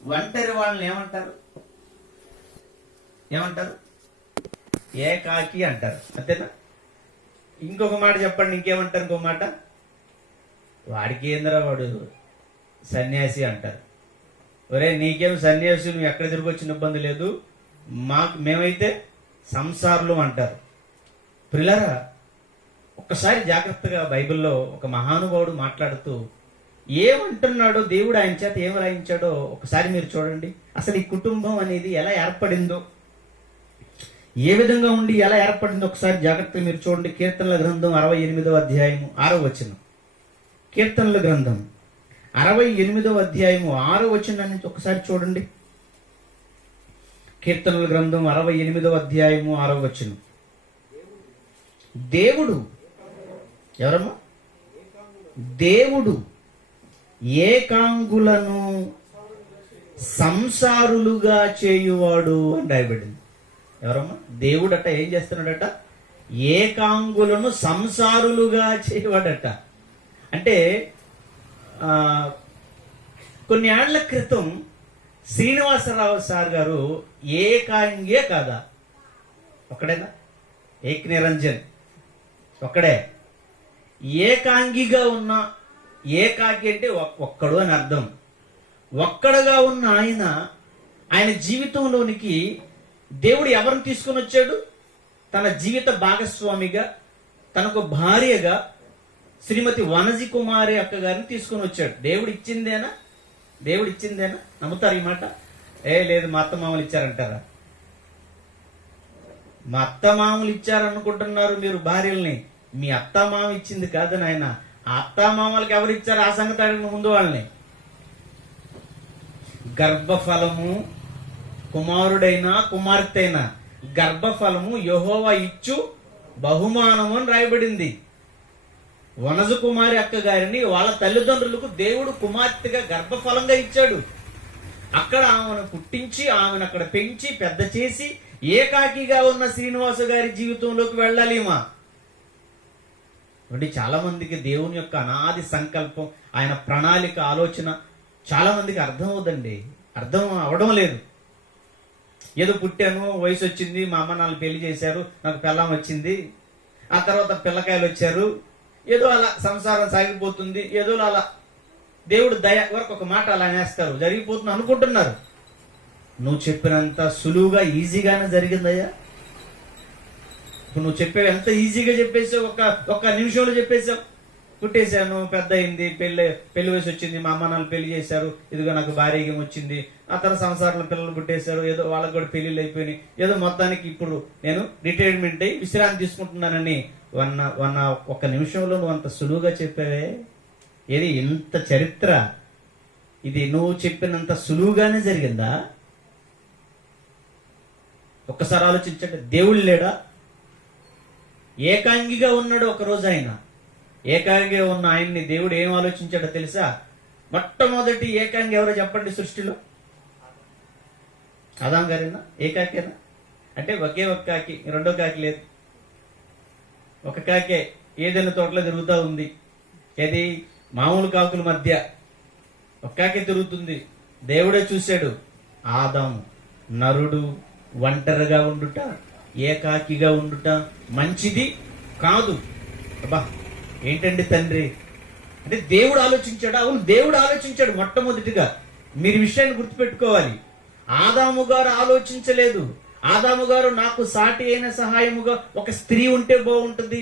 ఒంటరి వాళ్ళని ఏమంటారు? ఏమంటారు? ఏకాకి అంటారు, అంతేనా? ఇంకొక మాట చెప్పండి, ఇంకేమంటారు? ఇంకో మాట, వాడికి ఏందిరా వాడు సన్యాసి అంటారు. ఒరే నీకేం సన్యాసి, నువ్వు ఎక్కడ తిరిగి వచ్చిన ఇబ్బంది లేదు, మేమైతే సంసారులు అంటారు. ప్రియులారా, ఒక్కసారి జాగ్రత్తగా బైబిల్లో ఒక మహానుభావుడు మాట్లాడుతూ ఏమంటున్నాడో, దేవుడు ఆయన చేత ఏం రాయించాడో ఒకసారి మీరు చూడండి. అసలు ఈ కుటుంబం అనేది ఎలా ఏర్పడిందో, ఏ విధంగా ఉండి ఎలా ఏర్పడిందో ఒకసారి జాగ్రత్తగా మీరు చూడండి. కీర్తనల గ్రంథం 68వ అధ్యాయము 6వ వచనం. కీర్తనల గ్రంథం 68వ అధ్యాయము 6వ వచనం నుంచి ఒకసారి చూడండి. కీర్తనల గ్రంథం 68వ అధ్యాయము 6వ వచనం. దేవుడు ఎవరమ్మా? దేవుడు ఏకాంగులను సంసారులుగా చేయువాడు అని రాయబడింది. ఎవరమ్మా? దేవుడట ఏం చేస్తున్నాడట? ఏకాంగులను సంసారులుగా చేయవాడట. అంటే కొన్ని ఏళ్ల క్రితం శ్రీనివాసరావు సార్ గారు ఏకాంగే కాదా? ఒక్కడేనా? ఏక్ నిరంజన్ ఒక్కడే. ఏకాంగిగా ఉన్న, ఏకాకి అంటే ఒక్కడు అని అర్థం. ఒక్కడుగా ఉన్న ఆయన జీవితంలోనికి దేవుడు ఎవరిని తీసుకుని వచ్చాడు? తన జీవిత భాగస్వామిగా, తనకు భార్యగా శ్రీమతి వనజి కుమారి అక్క గారిని తీసుకుని వచ్చాడు. దేవుడు ఇచ్చిందేనా? దేవుడు ఇచ్చిందేనా? నమ్ముతారు ఈ మాట? లేదు, మా అత్త మామలు ఇచ్చారంటారా? మా అత్త మామలు ఇచ్చారనుకుంటున్నారు మీరు భార్యల్ని. మీ అత్త మామ ఇచ్చింది కాదు నాయన. ఆ అత్త మామలకి ఎవరు ఇచ్చారు ఆ సంగతి అడిగిన ముందు వాళ్ళని. గర్భఫలము కుమారుడైనా కుమార్తె అయినా గర్భఫలము యెహోవా ఇచ్చు బహుమానము అని రాయబడింది. వనజ కుమారి అక్క గారిని వాళ్ళ తల్లిదండ్రులకు దేవుడు కుమార్తెగా గర్భఫలంగా ఇచ్చాడు. అక్కడ ఆమెను పుట్టించి, ఆమెను అక్కడ పెంచి పెద్ద చేసి ఏకాకిగా ఉన్న శ్రీనివాస గారి జీవితంలోకి వెళ్ళాలి. అంటే చాలా మందికి దేవుని యొక్క అనాది సంకల్పం, ఆయన ప్రణాళిక, ఆలోచన చాలా మందికి అర్థం అవుదండి. అర్థం అవడం లేదు. ఏదో పుట్టాను, వయసు వచ్చింది, మా అమ్మ నాన్న పెళ్లి చేశారు, నాకు పెళ్ళాం వచ్చింది, ఆ తర్వాత పిల్లకాయలు వచ్చారు, ఏదో అలా సంసారం సాగిపోతుంది, ఏదో అలా దేవుడు దయ వరకు ఒక మాట అలా నేస్తారు, జరిగిపోతుంది అనుకుంటున్నారు. నువ్వు చెప్పినంత సులువుగా ఈజీగానే జరిగిందయ్యా. ఇప్పుడు నువ్వు చెప్పేవి ఎంత ఈజీగా చెప్పేసావు, ఒక్క నిమిషంలో చెప్పేసావు. పుట్టేశాను, పెద్ద అయింది, పెళ్లి వయసు వచ్చింది, మా అమ్మ నాన్న పెళ్లి చేశారు, ఇదిగో నాకు భార్యగా వచ్చింది, ఆ తర్వాత సంసారంలో పిల్లలు పుట్టేశారు, ఏదో వాళ్ళకు కూడా పెళ్లిళ్ళు అయిపోయినాయి, ఏదో మొత్తానికి ఇప్పుడు నేను రిటైర్మెంట్ అయ్యి విశ్రాంతి తీసుకుంటున్నానని ఒక్క నిమిషంలో నువ్వు అంత సులువుగా చెప్పావే. ఏది ఇంత చరిత్ర, ఇది నువ్వు చెప్పినంత సులువుగానే జరిగిందా? ఒక్కసారి ఆలోచించండి. దేవుడు లేడా? ఏకాంగిగా ఉన్నాడు. ఒకరోజు ఆయన ఏకాంగిగా ఉన్న ఆయన్ని దేవుడు ఏం ఆలోచించాడో తెలుసా? మొట్టమొదటి ఏకాంగి ఎవరో చెప్పండి సృష్టిలో? ఆదాం గారేనా? ఏకాకేనా? అంటే ఒకే ఒక్క కాకి, రెండో కాకి లేదు. ఒక కాకే ఏదైనా తోటలో తిరుగుతూ ఉంది. ఏది? మామూలు కాకుల మధ్య ఒక కాకే తిరుగుతుంది. దేవుడే చూశాడు, ఆదాము నరుడు ఒంటరిగా ఉండుట, ఏకాకిగా ఉండుట మంచిది కాదు. అబ్బా ఏంటండి తండ్రి అంటే దేవుడు ఆలోచించాడు. అవును, దేవుడు ఆలోచించాడు. మొట్టమొదటిగా మీరు విషయాన్ని గుర్తుపెట్టుకోవాలి. ఆదాము గారు ఆలోచించలేదు. ఆదాము గారు నాకు సాటి అయిన సహాయముగా ఒక స్త్రీ ఉంటే బాగుంటుంది,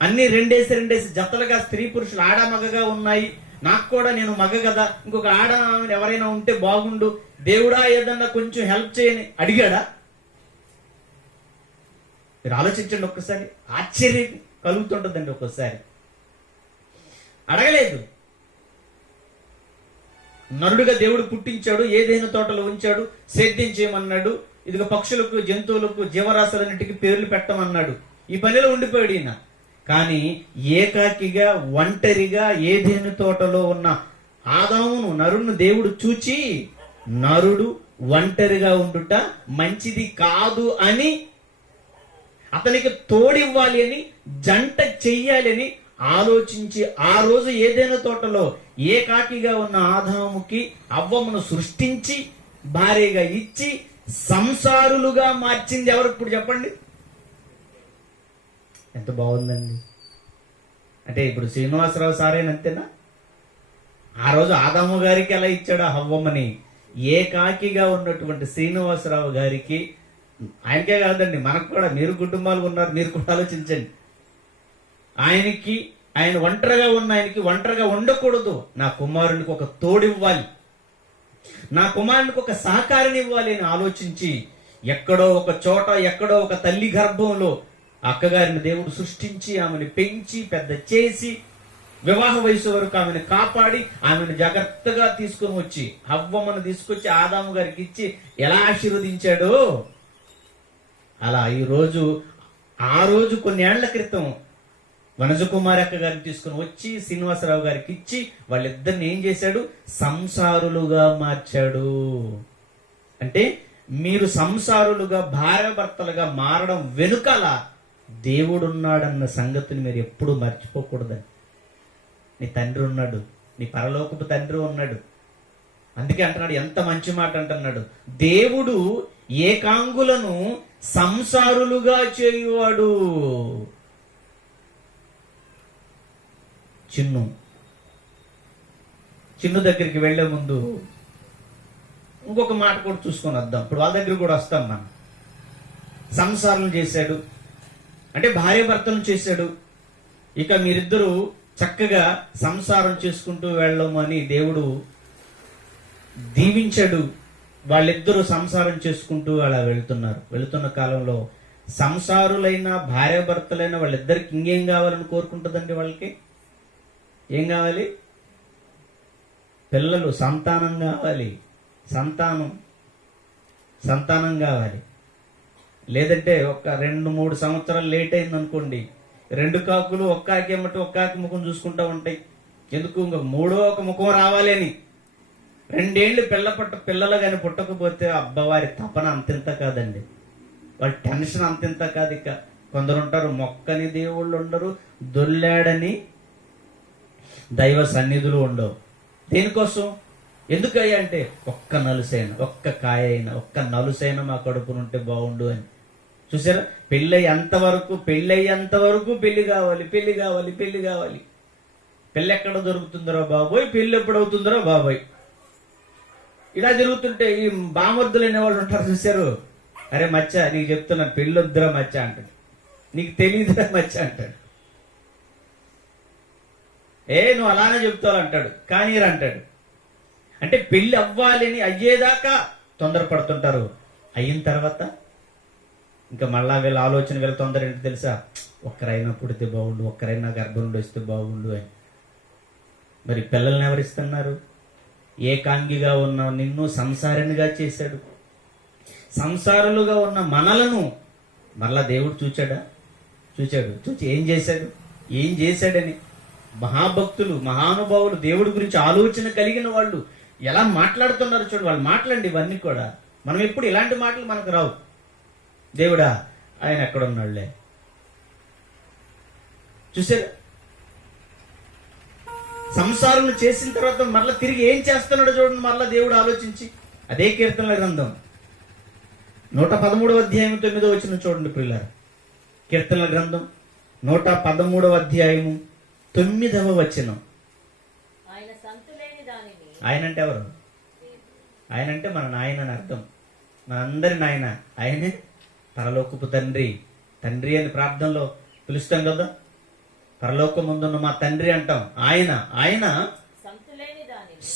అన్ని రెండేసి జతలుగా స్త్రీ పురుషులు ఆడ మగగా ఉన్నాయి, నాకు కూడా నేను మగ కదా, ఇంకొక ఆడ ఎవరైనా ఉంటే బాగుండు, దేవుడా ఏదన్నా కొంచెం హెల్ప్ చేయని అడిగాడా? మీరు ఆలోచించండి ఒక్కసారి. ఆశ్చర్యం కలుగుతుంటుందండి ఒక్కసారి. అడగలేదు. నరుడుగా దేవుడు పుట్టించాడు, ఏదైనా తోటలో ఉంచాడు, సేద్యం చేయమన్నాడు, ఇదిగో పక్షులకు, జంతువులకు, జీవరాశులన్నిటికీ పేర్లు పెట్టమన్నాడు. ఈ పనిలో ఉండిపోయాడు ఈయన. కానీ ఏకాకిగా ఒంటరిగా ఏదైనా తోటలో ఉన్న ఆదామును, నరుడును దేవుడు చూచి నరుడు ఒంటరిగా ఉండుట మంచిది కాదు అని, అతనికి తోడివ్వాలి అని, జంట చెయ్యాలి అని ఆలోచించి ఆ రోజు ఏదైనా తోటలో ఏకాకిగా ఉన్న ఆదాముకి అవ్వమును సృష్టించి భార్యగా ఇచ్చి సంసారులుగా మార్చింది ఎవరు? ఇప్పుడు చెప్పండి. ఎంత బాగుందండి. అంటే ఇప్పుడు శ్రీనివాసరావు సారేనంతేనా? ఆ రోజు ఆదాము గారికి ఎలా ఇచ్చాడు హవ్వమ్మని, ఏకాకిగా ఉన్నటువంటి శ్రీనివాసరావు గారికి, ఆయనకే కాదండి మనకు కూడా, మీరు కుటుంబాలు ఉన్నారు, మీరు కూడా ఆలోచించండి. ఆయనకి, ఆయన ఒంటరిగా ఉన్న ఆయనకి ఒంటరిగా ఉండకూడదు, నా కుమారునికి ఒక తోడివ్వాలి, నా కుమారునికి ఒక సహకారిని ఇవ్వాలి అని ఆలోచించి ఎక్కడో ఒక చోట, ఎక్కడో ఒక తల్లి గర్భంలో అక్కగారిని దేవుడు సృష్టించి ఆమెను పెంచి పెద్ద చేసి వివాహ వయసు వరకు ఆమెను కాపాడి ఆమెను జాగ్రత్తగా తీసుకుని వచ్చి హవ్వమ్మను తీసుకొచ్చి ఆదాము గారికి ఇచ్చి ఎలా ఆశీర్వదించాడో అలా ఆ రోజు కొన్ని ఏళ్ల క్రితం వనజకుమారి అక్క గారిని తీసుకుని వచ్చి శ్రీనివాసరావు గారికి ఇచ్చి వాళ్ళిద్దరిని ఏం చేశాడు? సంసారులుగా మార్చాడు. అంటే మీరు సంసారులుగా, భార్యాభర్తలుగా మారడం వెనుకల దేవుడున్నాడన్న సంగతిని మీరు ఎప్పుడూ మర్చిపోకూడదని. నీ తండ్రి ఉన్నాడు, నీ పరలోకపు తండ్రి ఉన్నాడు. అందుకే అంటున్నాడు, ఎంత మంచి మాట అంటున్నాడు, దేవుడు ఏకాంగులను సంసారులుగా చేయువాడు. చిన్ను దగ్గరికి వెళ్లే ముందు ఇంకొక మాట కూడా చూసుకొని వద్దాం. ఇప్పుడు వాళ్ళ దగ్గర కూడా వస్తాం. మనం సంసారం చేశాడు అంటే భార్య భర్తలను చేశాడు. ఇక మీరిద్దరూ చక్కగా సంసారం చేసుకుంటూ వెళ్ళమని దేవుడు దీవించాడు. వాళ్ళిద్దరూ సంసారం చేసుకుంటూ అలా వెళుతున్న కాలంలో సంసారులైన భార్యాభర్తలైన వాళ్ళిద్దరికి ఇంకేం కావాలని కోరుకుంటుందండి? వాళ్ళకి ఏం కావాలి? పిల్లలు, సంతానం కావాలి. సంతానం కావాలి. లేదంటే ఒక 2-3 సంవత్సరాలు లేట్ అయింది అనుకోండి, 2 కాకులు ఒక్కాకి ఏమంటే ఒక్కాకి ముఖం చూసుకుంటా ఉంటాయి. ఎందుకు? ఇంకొక మూడో ఒక ముఖం రావాలి అని. 2 ఏళ్ళు పిల్లలు కానీ పుట్టకపోతే అబ్బవారి తపన అంతింత కాదండి, వాళ్ళ టెన్షన్ అంతింత కాదు. ఇక కొందరు ఉంటారు, మొక్కని దేవుళ్ళు ఉండరు, దొల్లాడని దైవ సన్నిధులు ఉండవు. దేనికోసం? ఎందుకయ్యా అంటే ఒక్క నలుసైన, ఒక్క కాయ అయినా, ఒక్క నలుసైన మా కడుపునుంటే బాగుండు అని. చూసారా? పెళ్ళయ్యేంత వరకు పెళ్లి కావాలి. పెళ్ళి ఎక్కడ దొరుకుతుందరో బాబోయ్, పెళ్ళి ఎప్పుడు అవుతుందరో బాబోయ్. ఇలా జరుగుతుంటే ఈ బామర్దులు అనేవాళ్ళు ఉంటారు, చూశారు? అరే మచ్చ, నీకు చెప్తున్నాను పెళ్ళి వద్దురా మచ్చ అంటాడు, నీకు తెలియదురా మచ్చ అంటాడు. నువ్వు అలానే చెప్తావు అంటాడు, కానీ అంటాడు. అంటే పెళ్లి అవ్వాలని అయ్యేదాకా తొందరపడుతుంటారు. అయిన తర్వాత ఇంకా మళ్ళా వీళ్ళ ఆలోచన, వీళ్ళ తొందర ఏంటి తెలుసా? ఒక్కరైనా పుడితే బాగుండు, ఒక్కరైనా గర్భం నుండి వస్తే బాగుండు అని. మరి పిల్లల్ని ఎవరిస్తున్నారు? ఏకాంగిగా ఉన్న నిన్ను సంసారినిగా చేశాడు. సంసారులుగా ఉన్న మనలను మళ్ళా దేవుడు చూచాడు. చూచి ఏం చేశాడని మహాభక్తులు, మహానుభావులు, దేవుడి గురించి ఆలోచన కలిగిన వాళ్ళు ఎలా మాట్లాడుతున్నారు చూడు. వాళ్ళు మాట్లాడండి ఇవన్నీ కూడా. మనం ఎప్పుడు ఇలాంటి మాటలు మనకు రావు. దేవుడా ఆయన ఎక్కడున్నాడులే, చూసారు? సంసారం చేసిన తర్వాత మరలా తిరిగి ఏం చేస్తున్నాడో చూడండి. మరలా దేవుడు ఆలోచించి అదే కీర్తనల గ్రంథం 113వ అధ్యాయం 9వ వచనం చూడండి ప్రియులారా. కీర్తనల గ్రంథం 113వ అధ్యాయము 9వ వచనం. ఆయన అంటే ఎవరు? ఆయన అంటే మన నాయన అని అర్థం. మనందరి నాయన ఆయనే. పరలోకపు తండ్రి అని ప్రార్థనలో పిలుస్తాం కదా. పరలోకం ముందున్న మా తండ్రి అంటాం. ఆయన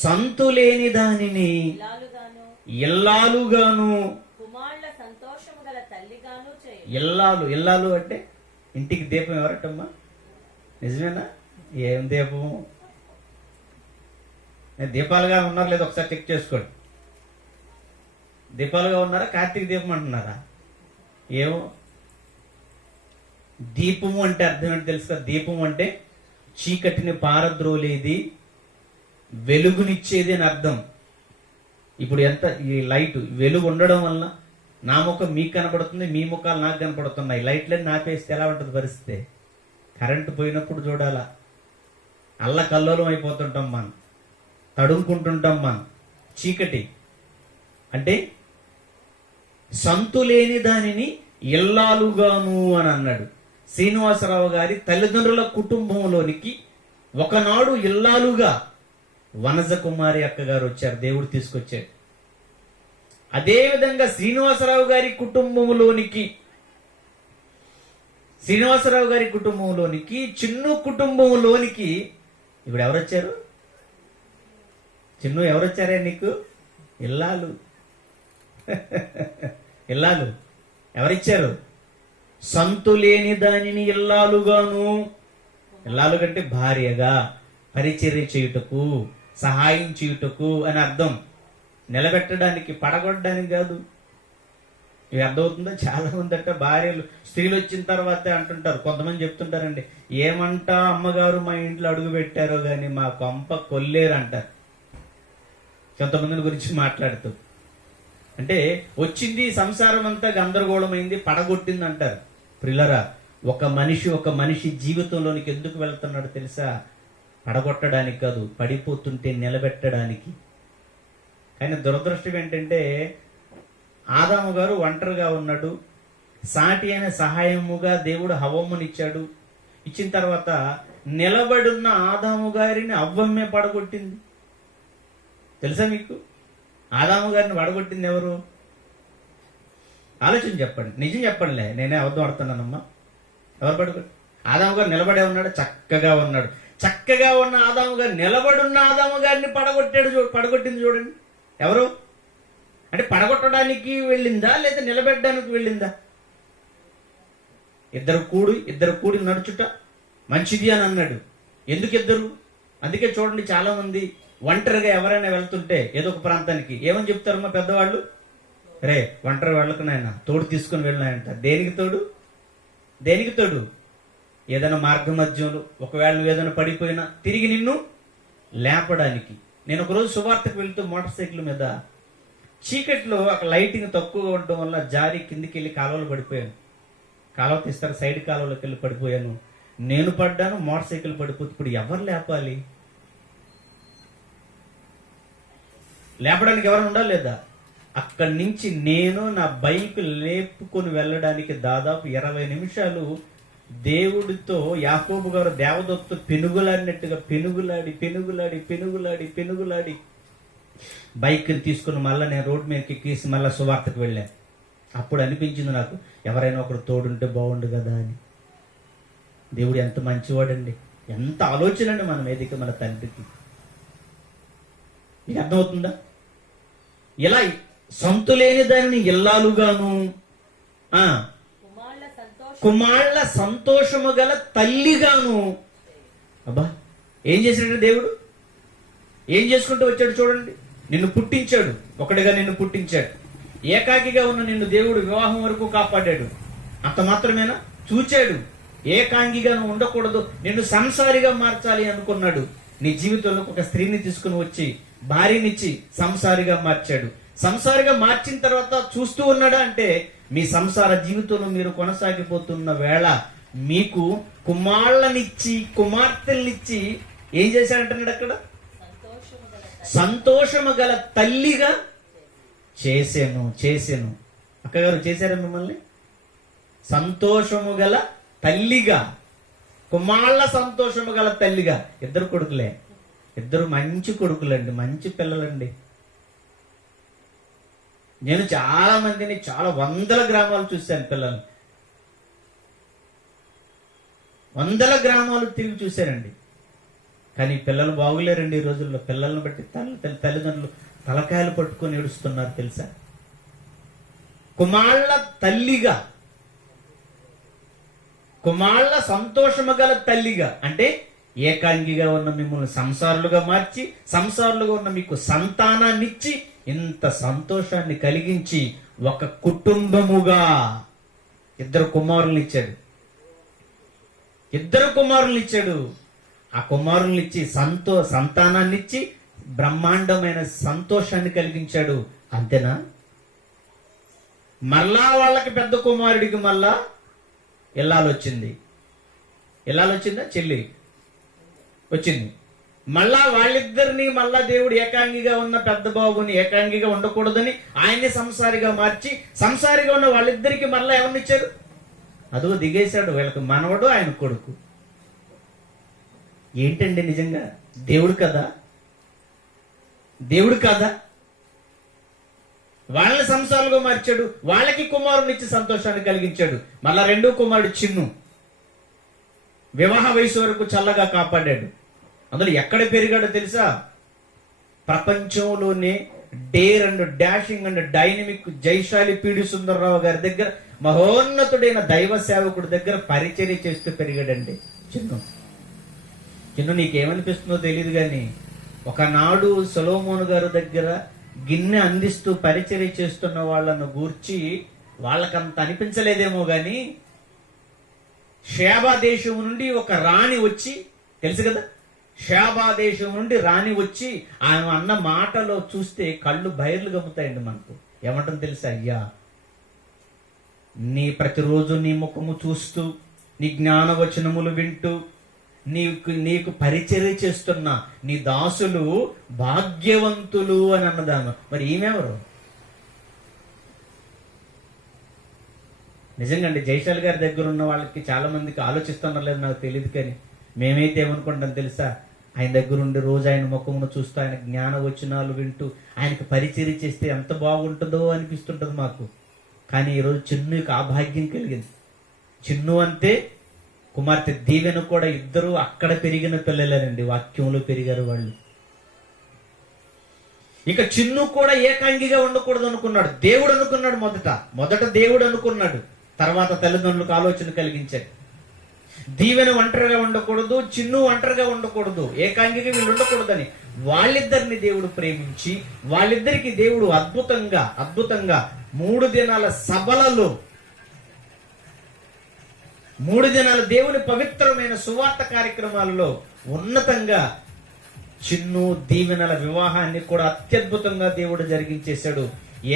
సంతులేని దానిని ఇల్లాలుగాను, ఇల్లాలు అంటే ఇంటికి దీపం ఎవరటమ్మా? నిజమేనా? ఏం దీపం? దీపాలుగా ఉన్నారు లేదా ఒకసారి చెక్ చేసుకోండి. దీపాలుగా ఉన్నారా? కార్తీక దీపం అంటున్నారా? ఏమో. దీపము అంటే అర్థం ఏంటి తెలుసు కదా? దీపం అంటే చీకటిని పారద్రోలేది, వెలుగునిచ్చేది అని అర్థం. ఇప్పుడు ఈ లైట్ వెలుగు ఉండడం వల్ల నా ముఖం మీకు కనపడుతుంది, మీ ముఖాలు నాకు కనపడుతున్నాయి. లైట్లని నాపేస్తే ఎలా ఉంటుంది పరిస్థితి? కరెంటు పోయినప్పుడు చూడాలా, అల్లకల్లోలం అయిపోతుంటాం మనం, తడుముకుంటుంటాం మనం. చీకటి అంటే సంతులేని దానిని ఇల్లాలుగాను అని అన్నాడు. శ్రీనివాసరావు గారి తల్లిదండ్రుల కుటుంబంలోనికి ఒకనాడు ఇల్లాలుగా వనజ కుమారి అక్కగారు వచ్చారు, దేవుడు తీసుకొచ్చాడు. అదేవిధంగా శ్రీనివాసరావు గారి కుటుంబంలోనికి చిన్ను కుటుంబంలోనికి ఇప్పుడు ఎవరొచ్చారు? చిన్ను ఎవరొచ్చారే నీకు? ఇల్లాలు. ఇల్లాలు ఎవరిచ్చారు? సంతులేని దానిని ఇల్లాలుగాను, ఇల్లాలు కంటే భార్యగా పరిచర్య చేయుటకు, సహాయం చేయుటకు అని అర్థం. నిలబెట్టడానికి, పడగొట్టడానికి కాదు. ఇవి అర్థమవుతుందో? చాలా మంది అంటే భార్యలు, స్త్రీలు వచ్చిన తర్వాతే అంటుంటారు. కొంతమంది చెప్తుంటారండి, ఏమంటా అమ్మగారు మా ఇంట్లో అడుగు పెట్టారో గాని మా కొంప కొల్లేరు అంటారు కొంతమందిని గురించి మాట్లాడుతూ. అంటే వచ్చింది, సంసారం అంతా గందరగోళమైంది, పడగొట్టింది అంటారు. ప్రిల్లరా, ఒక మనిషి జీవితంలోనికి ఎందుకు వెళ్తున్నాడు తెలుసా? పడగొట్టడానికి కాదు, పడిపోతుంటే నిలబెట్టడానికి. కానీ దురదృష్టం ఏంటంటే ఆదాము గారు ఒంటరిగా ఉన్నాడు. సాటి అయిన సహాయముగా దేవుడు హవ్వమ్మనిచ్చాడు. ఇచ్చిన తర్వాత నిలబడున్న ఆదాము గారిని అవ్వమ్మే పడగొట్టింది. తెలుసా మీకు? ఆదాము గారిని పడగొట్టింది ఎవరు? ఆలోచన చెప్పండి, నిజం చెప్పండిలే, నేనే అబద్ధం ఆడుతున్నానమ్మా. ఎవరు పడగొట్టి? ఆదాము గారు నిలబడే ఉన్నాడు, చక్కగా ఉన్నాడు. చక్కగా ఉన్న ఆదాము గారు నిలబడున్న ఆదాము గారిని పడగొట్టింది చూడండి. ఎవరు? అంటే పడగొట్టడానికి వెళ్ళిందా లేదా నిలబెట్టడానికి వెళ్ళిందా? ఇద్దరు కూడి నడుచుట మంచిది అని అన్నాడు. ఎందుకు ఇద్దరు? అందుకే చూడండి, చాలా మంది ఒంటరిగా ఎవరైనా వెళ్తుంటే ఏదో ఒక ప్రాంతానికి ఏమని చెప్తారమ్మా పెద్దవాళ్ళు? రే ఒంటరి వాళ్ళకు నాయన తోడు తీసుకుని వెళ్ళినాయంట. దేనికి తోడు? ఏదైనా మార్గ మధ్యంలో ఒకవేళ నువ్వు ఏదైనా పడిపోయినా తిరిగి నిన్ను లేపడానికి. నేను ఒకరోజు సువార్తకు వెళ్తూ మోటార్ సైకిల్ మీద చీకట్లో అక్కడ లైటింగ్ తక్కువగా ఉండడం వల్ల జారి కిందికి వెళ్ళి కాలువలో పడిపోయాను. కాలువ తీస్తారు, సైడ్ కాలువలోకి వెళ్ళి పడిపోయాను. నేను పడ్డాను, మోటార్ సైకిల్ పడిపోతే ఇప్పుడు ఎవరు లేపాలి? లేపడానికి ఎవరు ఉండాలి లేదా? అక్కడి నుంచి నేను నా బైక్ లేపుకొని వెళ్ళడానికి దాదాపు 20 నిమిషాలు దేవుడితో యాకోబు గారు దేవదత్తో పెనుగులాడినట్టుగా పెనుగులాడి బైక్ని తీసుకుని మళ్ళీ నేను రోడ్డు మీదకి ఎక్కేసి మళ్ళీ సువార్తకు వెళ్ళాను. అప్పుడు అనిపించింది నాకు, ఎవరైనా ఒకరు తోడుంటే బాగుండు కదా అని. దేవుడు ఎంత మంచివాడండి, ఎంత ఆలోచన అండి మన మీదకి, మన తండ్రికి. ఇది అర్థమవుతుందా? ఇలా సంతులేని దానిని ఇల్లాలుగాను, కుమారుల సంతోషము గల తల్లిగాను. అబ్బా, ఏం చేశాడు దేవుడు? ఏం చేసుకుంటూ వచ్చాడు చూడండి. నిన్ను పుట్టించాడు, ఒకటిగా నిన్ను పుట్టించాడు. ఏకాకిగా ఉన్న నిన్ను దేవుడు వివాహం వరకు కాపాడాడు. అంత మాత్రమేనా? చూచాడు. ఏకాంగిగా నువ్వు ఉండకూడదు, నిన్ను సంసారిగా మార్చాలి అనుకున్నాడు. నీ జీవితంలో ఒక స్త్రీని తీసుకుని వచ్చి భార్యనిచ్చి సంసారిగా మార్చాడు. సంసారిగా మార్చిన తర్వాత చూస్తూ ఉన్నాడా అంటే, మీ సంసార జీవితంలో మీరు కొనసాగిపోతున్న వేళ మీకు కుమారులనిచ్చి కుమార్తెల్నిచ్చి ఏం చేశాడంటున్నాడు అక్కడ? సంతోషము గల తల్లిగా చేసాను. అక్కగారు చేశారా మిమ్మల్ని? సంతోషము గల తల్లిగా, కుమారుల సంతోషము గల తల్లిగా. ఇద్దరు కొడుకులే, ఇద్దరు మంచి కొడుకులండి, మంచి పిల్లలండి. నేను చాలా మందిని, చాలా 100 గ్రామాలు చూశాను పిల్లల్ని, 100 గ్రామాలు తిరిగి చూశానండి. కానీ పిల్లలు బాగులేరండి ఈ రోజుల్లో. పిల్లల్ని బట్టి తల్లిదండ్రులు తలకాయలు పట్టుకొని ఏడుస్తున్నారు తెలుసా? కుమారుల తల్లిగా, కుమారుల సంతోషము గల తల్లిగా అంటే ఏకాంగిగా ఉన్న మిమ్మల్ని సంసారులుగా మార్చి, సంసారులుగా ఉన్న మీకు సంతానాన్నిచ్చి, ఇంత సంతోషాన్ని కలిగించి ఒక కుటుంబముగా 2 కుమారుల్ని ఇచ్చాడు. ఆ కుమారుల్నిచ్చి సంతానాన్నిచ్చి బ్రహ్మాండమైన సంతోషాన్ని కలిగించాడు. అంతేనా? మళ్ళా వాళ్ళకి పెద్ద కుమారుడికి మళ్ళా ఇల్లాలు వచ్చింది. ఇల్లాలు వచ్చిందా? చెల్లి వచ్చింది. మళ్ళా వాళ్ళిద్దరిని మళ్ళా దేవుడు ఏకాంగిగా ఉన్న పెద్ద బాబుని ఏకాంగిగా ఉండకూడదని ఆయన్ని సంసారిగా మార్చి సంసారిగా ఉన్న వాళ్ళిద్దరికి మళ్ళా ఎవరినిచ్చారు? అదో దిగేశాడు. వీళ్ళకి మనవడు, ఆయన కొడుకు. ఏంటండి నిజంగా దేవుడు కదా? దేవుడు కదా? వాళ్ళని సంసారులుగా మార్చాడు, వాళ్ళకి కుమారునిచ్చి సంతోషాన్ని కలిగించాడు. మళ్ళా రెండో కుమారుడు చిన్ను వివాహ వయసు వరకు చల్లగా కాపాడాడు. అందులో ఎక్కడ పెరిగాడో తెలుసా? ప్రపంచంలోనే dare and dashing and dynamic జైశాలి పీడి సుందరరావు గారి దగ్గర, మహోన్నతుడైన దైవ సేవకుడి దగ్గర పరిచర్య చేస్తూ పెరిగాడండి చిన్ను. చిన్ను నీకేమనిపిస్తుందో తెలియదు కానీ ఒకనాడు సొలొమోను గారి దగ్గర గిన్నె అందిస్తూ పరిచర్య చేస్తున్న వాళ్ళను గూర్చి వాళ్ళకంత అనిపించలేదేమో గాని షేబా దేశం నుండి ఒక రాణి వచ్చి, తెలుసు కదా, షేబా దేశం నుండి రాణి వచ్చి ఆమె అన్న మాటలో చూస్తే కళ్ళు బయర్లు గమ్ముతాయండి మనకు. ఏమంటాం తెలుసా? అయ్యా, నీ ప్రతిరోజు నీ ముఖము చూస్తూ నీ జ్ఞానవచనములు వింటూ నీకు పరిచర్య చేస్తున్న నీ దాసులు భాగ్యవంతులు అని అన్నదాము. మరి ఈమెవరు? నిజంగా అండి, జైశాల్ గారి దగ్గర ఉన్న వాళ్ళకి చాలా మందికి ఆలోచిస్తున్నారు లేదు నాకు తెలియదు, కానీ మేమైతే ఏమనుకుంటాం తెలుసా? ఆయన దగ్గర ఉండి రోజు ఆయన ముఖమును చూస్తూ ఆయన జ్ఞాన వచనాలు వింటూ ఆయనకు పరిచర్య చేస్తే ఎంత బాగుంటుందో అనిపిస్తుంటది మాకు. కానీ ఈరోజు చిన్నుకి ఆ భాగ్యం కలిగింది. చిన్ను అంతే, కుమార్తె దీవెన కూడా, ఇద్దరు అక్కడ పెరిగిన పిల్లలేనండి, వాక్యంలో పెరిగారు వాళ్ళు. ఇక చిన్ను కూడా ఏకాంగిగా ఉండకూడదు అనుకున్నాడు. దేవుడు అనుకున్నాడు మొదట దేవుడు అనుకున్నాడు, తర్వాత తల్లిదండ్రులకు ఆలోచన కలిగించాడు. దీవెన ఒంటరిగా ఉండకూడదు, చిన్ను ఒంటరిగా ఉండకూడదు, ఏకాంగిగా వీళ్ళు ఉండకూడదని వాళ్ళిద్దరిని దేవుడు ప్రేమించి వాళ్ళిద్దరికి దేవుడు అద్భుతంగా 3 దినాల సభలలో 3 దినాల దేవుని పవిత్రమైన సువార్త కార్యక్రమాలలో ఉన్నతంగా చిన్ను దీవెనల వివాహాన్ని కూడా అత్యద్భుతంగా దేవుడు జరిగించేశాడు.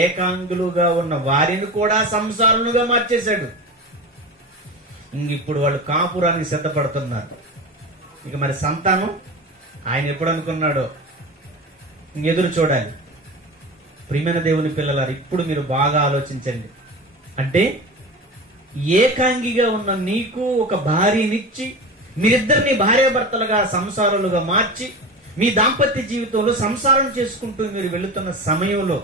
ఏకాంగులుగా ఉన్న వారిని కూడా సంసారులుగా మార్చేశాడు. ఇప్పుడు వాళ్ళు కాపురానికి సిద్ధపడుతున్నారు. ఇక మరి సంతానం ఆయన ఎప్పుడు అనుకున్నాడో ఎదురు చూడాలి. ప్రియమైన దేవుని పిల్లలారు, ఇప్పుడు మీరు బాగా ఆలోచించండి. అంటే ఏకాంగిగా ఉన్న నీకు ఒక భార్యనిచ్చి మీరిద్దరిని భార్యాభర్తలుగా సంసారులుగా మార్చి మీ దాంపత్య జీవితంలో సంసారం చేసుకుంటూ మీరు వెళుతున్న సమయంలో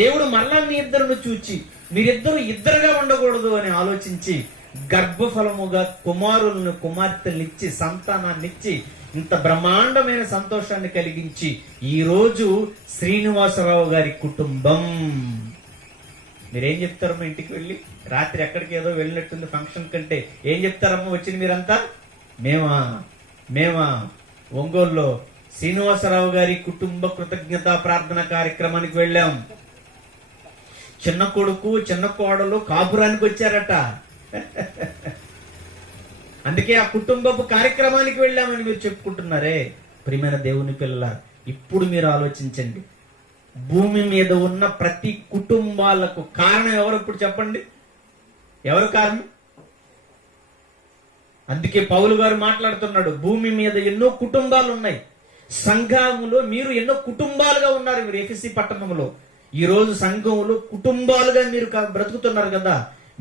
దేవుడు మరలా మీ ఇద్దరును చూచి మీరిద్దరు ఇద్దరుగా ఉండకూడదు అని ఆలోచించి గర్భఫలముగా కుమారులను కుమార్తెలనిచ్చి సంతానాన్నిచ్చి ఇంత బ్రహ్మాండమైన సంతోషాన్ని కలిగించి ఈరోజు శ్రీనివాసరావు గారి కుటుంబం. మీరేం చెప్తారమ్మా ఇంటికి వెళ్ళి? రాత్రి ఎక్కడికి ఏదో వెళ్ళినట్టుంది ఫంక్షన్ కంటే. ఏం చెప్తారమ్మా వచ్చింది మీరంతా? మేమా ఒంగోలులో శ్రీనివాసరావు గారి కుటుంబ కృతజ్ఞతా ప్రార్థన కార్యక్రమానికి వెళ్ళాం. చిన్న కొడుకు చిన్న కోడలు కాపురానికి వచ్చారట. అందుకే ఆ కుటుంబపు కార్యక్రమానికి వెళ్ళామని మీరు చెప్పుకుంటున్నారే. ప్రియమైన దేవుని పిల్లలారా, ఇప్పుడు మీరు ఆలోచించండి. భూమి మీద ఉన్న ప్రతి కుటుంబాలకు కారణం ఎవరు? ఇప్పుడు చెప్పండి, ఎవరు కారణం? అందుకే పౌలు గారు మాట్లాడుతున్నాడు, భూమి మీద ఎన్నో కుటుంబాలు ఉన్నాయి. సంఘములో మీరు ఎన్నో కుటుంబాలుగా ఉన్నారు. మీరు ఎఫెసీ పట్టణంలో ఈ రోజు సంఘములో కుటుంబాలుగా మీరు బ్రతుకుతున్నారు కదా.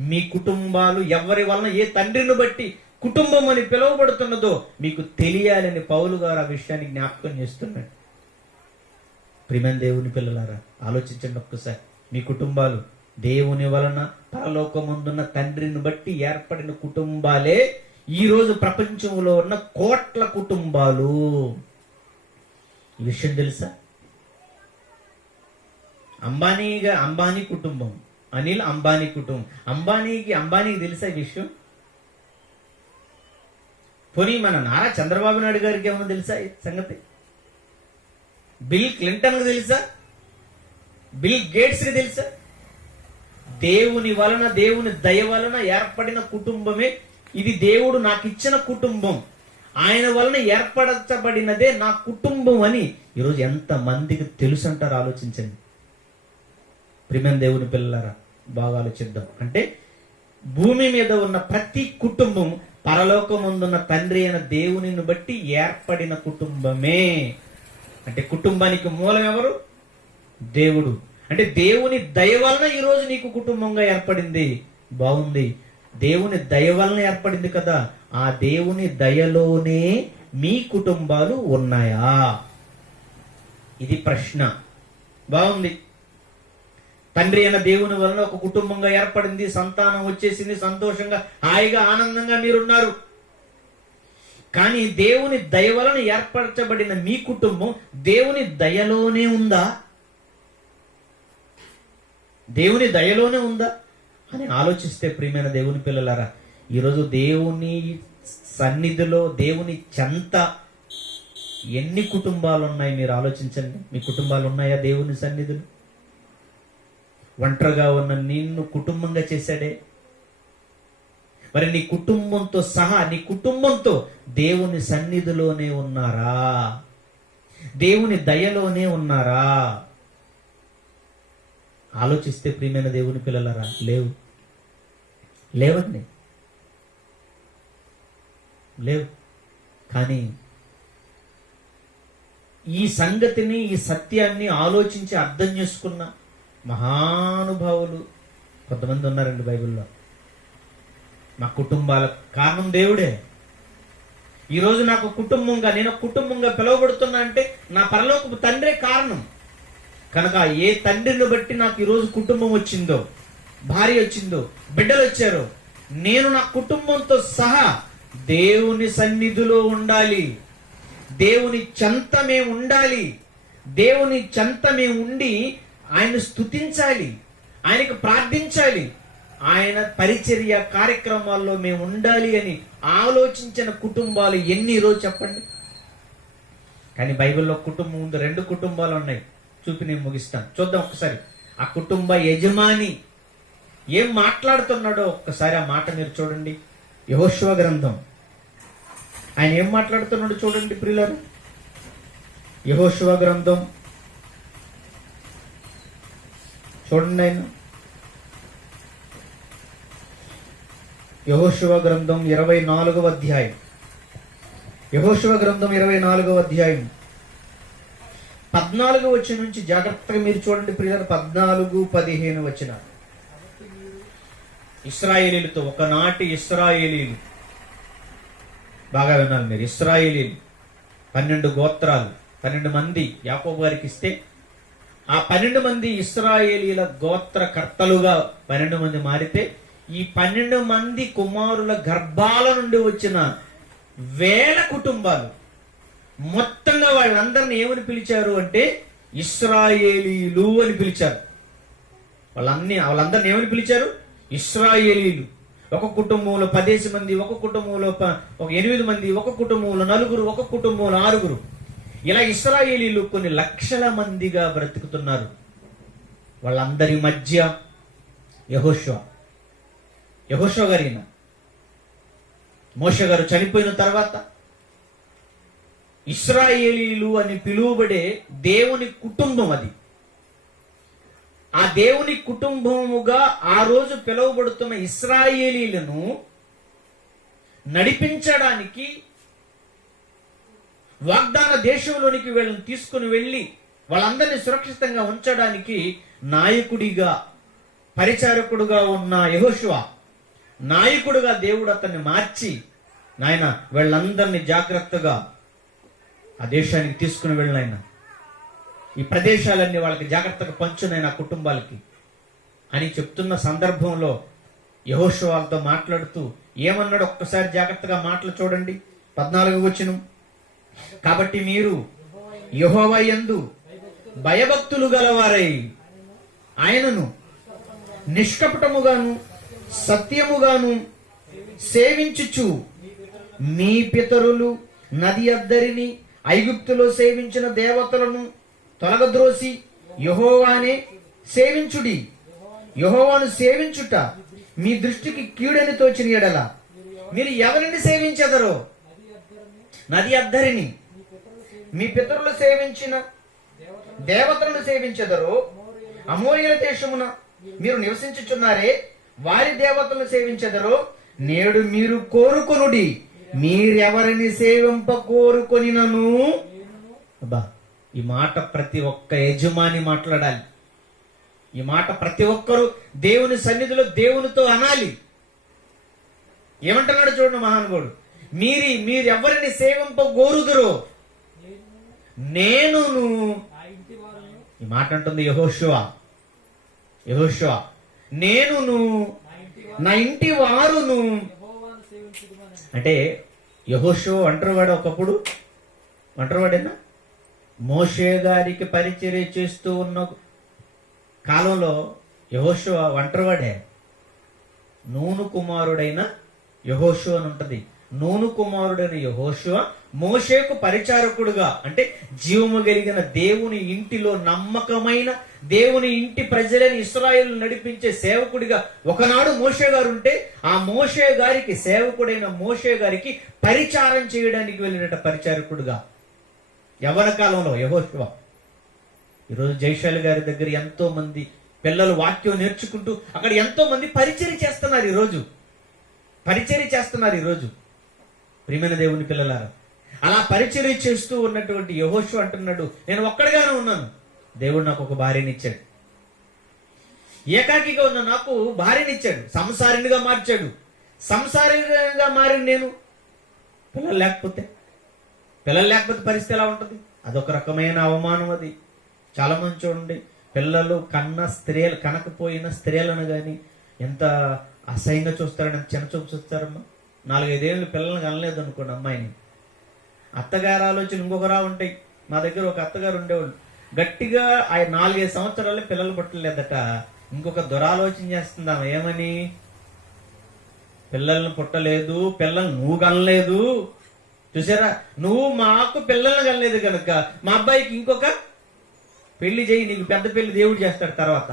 మీ కుటుంబాలు ఎవరి వలన, ఏ తండ్రిని బట్టి కుటుంబం అని పిలువబడుతున్నదో మీకు తెలియాలని పౌలు గారు ఆ విషయాన్ని జ్ఞాపకం చేస్తున్నాడు. ప్రియమైన దేవుని పిల్లలారా, ఆలోచించండి ఒక్కసారి. మీ కుటుంబాలు దేవుని వలన పరలోకమందున్న తండ్రిని బట్టి ఏర్పడిన కుటుంబాలే ఈ రోజు ప్రపంచంలో ఉన్న కోట్ల కుటుంబాలు. ఈ విషయం తెలుసా? అంబానీ కుటుంబం, అనిల్ అంబానీ కుటుంబం. అంబానీకి తెలుసా ఈ విషయం? పోనీ మన నారా చంద్రబాబు నాయుడు గారికి ఏమన్నా తెలుసా ఈ సంగతి? బిల్ క్లింటన్ కి తెలుసా? బిల్ గేట్స్ కి తెలుసా? దేవుని వలన, దేవుని దయ వలన ఏర్పడిన కుటుంబమే ఇది. దేవుడు నాకు ఇచ్చిన కుటుంబం, ఆయన వలన ఏర్పరచబడినదే నా కుటుంబం అని ఈరోజు ఎంత మందికి తెలుసు అంటారు? ఆలోచించండి. ప్రియమైన దేవుని పిల్లలారా, బాగా ఆలోచిద్దాం. అంటే భూమి మీద ఉన్న ప్రతి కుటుంబం పరలోకమందున్న తండ్రి అయిన దేవునిని బట్టి ఏర్పడిన కుటుంబమే. అంటే కుటుంబానికి మూలం ఎవరు? దేవుడు. అంటే దేవుని దయ వలన ఈరోజు నీకు కుటుంబంగా ఏర్పడింది. బాగుంది, దేవుని దయ వలన ఏర్పడింది కదా, ఆ దేవుని దయలోనే మీ కుటుంబాలు ఉన్నాయా? ఇది ప్రశ్న. బాగుంది. తండ్రి అయిన దేవుని వలన ఒక కుటుంబంగా ఏర్పడింది, సంతానం వచ్చేసింది, సంతోషంగా హాయిగా ఆనందంగా మీరున్నారు. కానీ దేవుని దయ వలన ఏర్పరచబడిన మీ కుటుంబం దేవుని దయలోనే ఉందా? దేవుని దయలోనే ఉందా అని ఆలోచిస్తే ప్రియమైన దేవుని పిల్లలారా, ఈరోజు దేవుని సన్నిధిలో దేవుని చెంత ఎన్ని కుటుంబాలు ఉన్నాయి మీరు ఆలోచించండి. మీ కుటుంబాలు ఉన్నాయా దేవుని సన్నిధిలో? ఒంటరిగా ఉన్న నిన్ను కుటుంబంగా చేశాడే. మరి నీ కుటుంబంతో సహా, నీ కుటుంబంతో దేవుని సన్నిధిలోనే ఉన్నారా? దేవుని దయలోనే ఉన్నారా? ఆలోచిస్తే ప్రియమైన దేవుని పిల్లలరా, లేవండి, లేవు. కానీ ఈ సంగతిని, ఈ సత్యాన్ని ఆలోచించి అర్థం చేసుకున్న మహానుభావులు కొంతమంది ఉన్నారండి బైబిల్లో. మా కుటుంబాల కారణం దేవుడే. ఈరోజు నాకు కుటుంబంగా, నేను కుటుంబంగా పిలువబడుతున్నా అంటే నా పరలోకపు తండ్రే కారణం. కనుక ఏ తండ్రిని బట్టి నాకు ఈరోజు కుటుంబం వచ్చిందో, భార్య వచ్చిందో, బిడ్డలు వచ్చారో, నేను నా కుటుంబంతో సహా దేవుని సన్నిధిలో ఉండాలి. దేవుని చెంత మేము ఉండాలి. దేవుని చెంత మేము ఉండి ఆయన స్తుతించాలి, ఆయనకు ప్రార్థించాలి, ఆయన పరిచర్య కార్యక్రమాల్లో మేము ఉండాలి అని ఆలోచించిన కుటుంబాలు ఎన్ని రోజు చెప్పండి. కానీ బైబిల్లో కుటుంబం ఉంది, 2 కుటుంబాలు ఉన్నాయి. చూపి నేను ముగిస్తాను, చూద్దాం ఒకసారి. ఆ కుటుంబ యజమాని ఏం మాట్లాడుతున్నాడో ఒక్కసారి ఆ మాట మీరు చూడండి. యెహోషువ గ్రంథం, ఆయన ఏం మాట్లాడుతున్నాడో చూడండి ప్రియులారా. యెహోషువ గ్రంథం చూడండి. ఆయన యెహోషువ గ్రంథం 24వ అధ్యాయం. యెహోషువ గ్రంథం 24వ అధ్యాయం 14వ వచనం నుంచి జాగ్రత్తగా మీరు చూడండి ప్రియులారా. 14-15 వచనాలు. ఇశ్రాయేలీలతో, ఒకనాటి ఇశ్రాయేలీలు, బాగా వినాలి మీరు. ఇశ్రాయేలీలు 12 గోత్రాలు, 12 మంది యాకోబు గారికి ఇస్తే, ఆ 12 మంది ఇశ్రాయేలీల గోత్రకర్తలుగా 12 మంది మారితే, ఈ 12 మంది కుమారుల గర్భాల నుండి వచ్చిన వేల కుటుంబాలు మొత్తంగా వాళ్ళందరిని ఏమని పిలిచారు అంటే ఇశ్రాయేలీలు అని పిలిచారు. వాళ్ళందరిని ఏమని పిలిచారు? ఇశ్రాయేలీలు. ఒక కుటుంబంలో 10 మంది, ఒక కుటుంబంలో 8 మంది, ఒక కుటుంబంలో 4, ఒక కుటుంబంలో 6. ఇలా ఇశ్రాయేలీలు కొన్ని లక్షల మందిగా బ్రతుకుతున్నారు. వాళ్ళందరి మధ్య యెహోషువ గారు, ఈయన మోషే గారు చనిపోయిన తర్వాత ఇశ్రాయేలీలు అని పిలువబడే దేవుని కుటుంబం అది. ఆ దేవుని కుటుంబముగా ఆ రోజు పిలువబడుతున్న ఇశ్రాయేలీలను నడిపించడానికి, వాగ్దాన దేశంలోనికి వీళ్ళని తీసుకుని వెళ్ళి వాళ్ళందరినీ సురక్షితంగా ఉంచడానికి నాయకుడిగా, పరిచారకుడుగా ఉన్న యెహోషువ, నాయకుడుగా దేవుడు అతన్ని మార్చి, నాయన వీళ్ళందరినీ జాగ్రత్తగా ఆ దేశానికి తీసుకుని వెళ్ళినాయన, ఈ ప్రదేశాలన్నీ వాళ్ళకి జాగ్రత్తగా పంచునైనా కుటుంబాలకి అని చెప్తున్న సందర్భంలో యెహోషువ వాళ్ళతో మాట్లాడుతూ ఏమన్నాడు ఒక్కసారి జాగ్రత్తగా మాటలు చూడండి. 14వ వచనం. కాబట్టి మీరు యెహోవా యందు భయభక్తులు గలవారై ఆయనను నిష్కపటముగాను సత్యముగాను సేవించుచు మీ పితరులు నది అద్దరిని ఐగుప్తులో సేవించిన దేవతలను తొలగద్రోసి యెహోవానే సేవించుడి. యెహోవాను సేవించుట మీ దృష్టికి కీడని తోచిన ఎడల మీరు ఎవరిని సేవించెదరో, నది అద్దరిని, మీ పితరులు సేవించిన దేవతలను సేవించెదరో, అమోరీయుల దేశమున మీరు నివసించుచున్నారే వారి దేవతలను సేవించెదరో, నేడు మీరు కోరుకొనుడి, మీరెవరిని సేవింప కోరుకొనినను. అబ్బా, ఈ మాట ప్రతి ఒక్క యజమాని మాట్లాడాలి. ఈ మాట ప్రతి ఒక్కరు దేవుని సన్నిధిలో దేవునితో అనాలి. ఏమంటున్నాడు చూడండి మహానుభావుడు, మీరెవరిని సేవింప కోరుదురో నేనును. ఈ మాట అంటుంది యెహోషువ, నేనును నా ఇంటి వారును. అంటే యెహోషువ ఒంటరివాడు, ఒకప్పుడు ఒంటరివాడేనా? మోషే గారికి పరిచర్య చేస్తూ ఉన్న కాలంలో యెహోషువ ఒంటరివాడే. నూను కుమారుడైన యెహోషువ అని ఉంటది. నూను కుమారుడైన యెహోషువ మోషేకు పరిచారకుడుగా, అంటే జీవము కలిగిన దేవుని ఇంటిలో నమ్మకమైన దేవుని ఇంటి ప్రజలని ఇశ్రాయేలు నడిపించే సేవకుడిగా ఒకనాడు మోషే గారు ఉంటే, ఆ మోషే గారికి సేవకుడైన మోషే గారికి పరిచారం చేయడానికి వెళ్ళినట్టు పరిచారకుడుగా యవ్వన కాలంలో యెహోషువ. ఈరోజు జైశాలి గారి దగ్గర ఎంతో మంది పిల్లలు వాక్యం నేర్చుకుంటూ అక్కడ ఎంతో మంది పరిచర్య చేస్తున్నారు. ఈరోజు ప్రియమైన దేవుని పిల్లలారా, అలా పరిచర్య చేస్తూ ఉన్నటువంటి యెహోషువ అంటున్నాడు, నేను ఒక్కడిగానే ఉన్నాను, దేవుడు నాకు ఒక భార్యనిచ్చాడు. ఏకాకిగా ఉన్న నాకు భార్యనిచ్చాడు, సంసారినిగా మార్చాడు. సంసారిగా మారిన నేను పిల్లలు లేకపోతే పరిస్థితి ఎలా ఉంటుంది? అదొక రకమైన అవమానం. అది చాలా మంది చూడండి, పిల్లలు కనకపోయిన స్త్రీలను కానీ ఎంత అసహ్యంగా చూస్తారని, ఎంత చిన్నచూపు చూస్తారమ్మా. 4-5 ఏళ్ళు పిల్లల్ని కనలేదు అనుకోండి, అమ్మాయిని, అత్తగారు ఆలోచన ఇంకొకరా ఉంటాయి. మా దగ్గర ఒక అత్తగారు ఉండేవాళ్ళు, గట్టిగా 4-5 సంవత్సరాలు పిల్లలు పుట్టలేదట. ఇంకొక దురాలోచన చేస్తుందా ఏమని? పిల్లల్ని పుట్టలేదు, పిల్లల్ని నువ్వు కనలేదు, చూసారా, నువ్వు మాకు పిల్లల్ని కనలేదు కనుక మా అబ్బాయికి ఇంకొక పెళ్లి చేయి, నీకు పెద్ద పెళ్లి దేవుడు చేస్తాడు తర్వాత.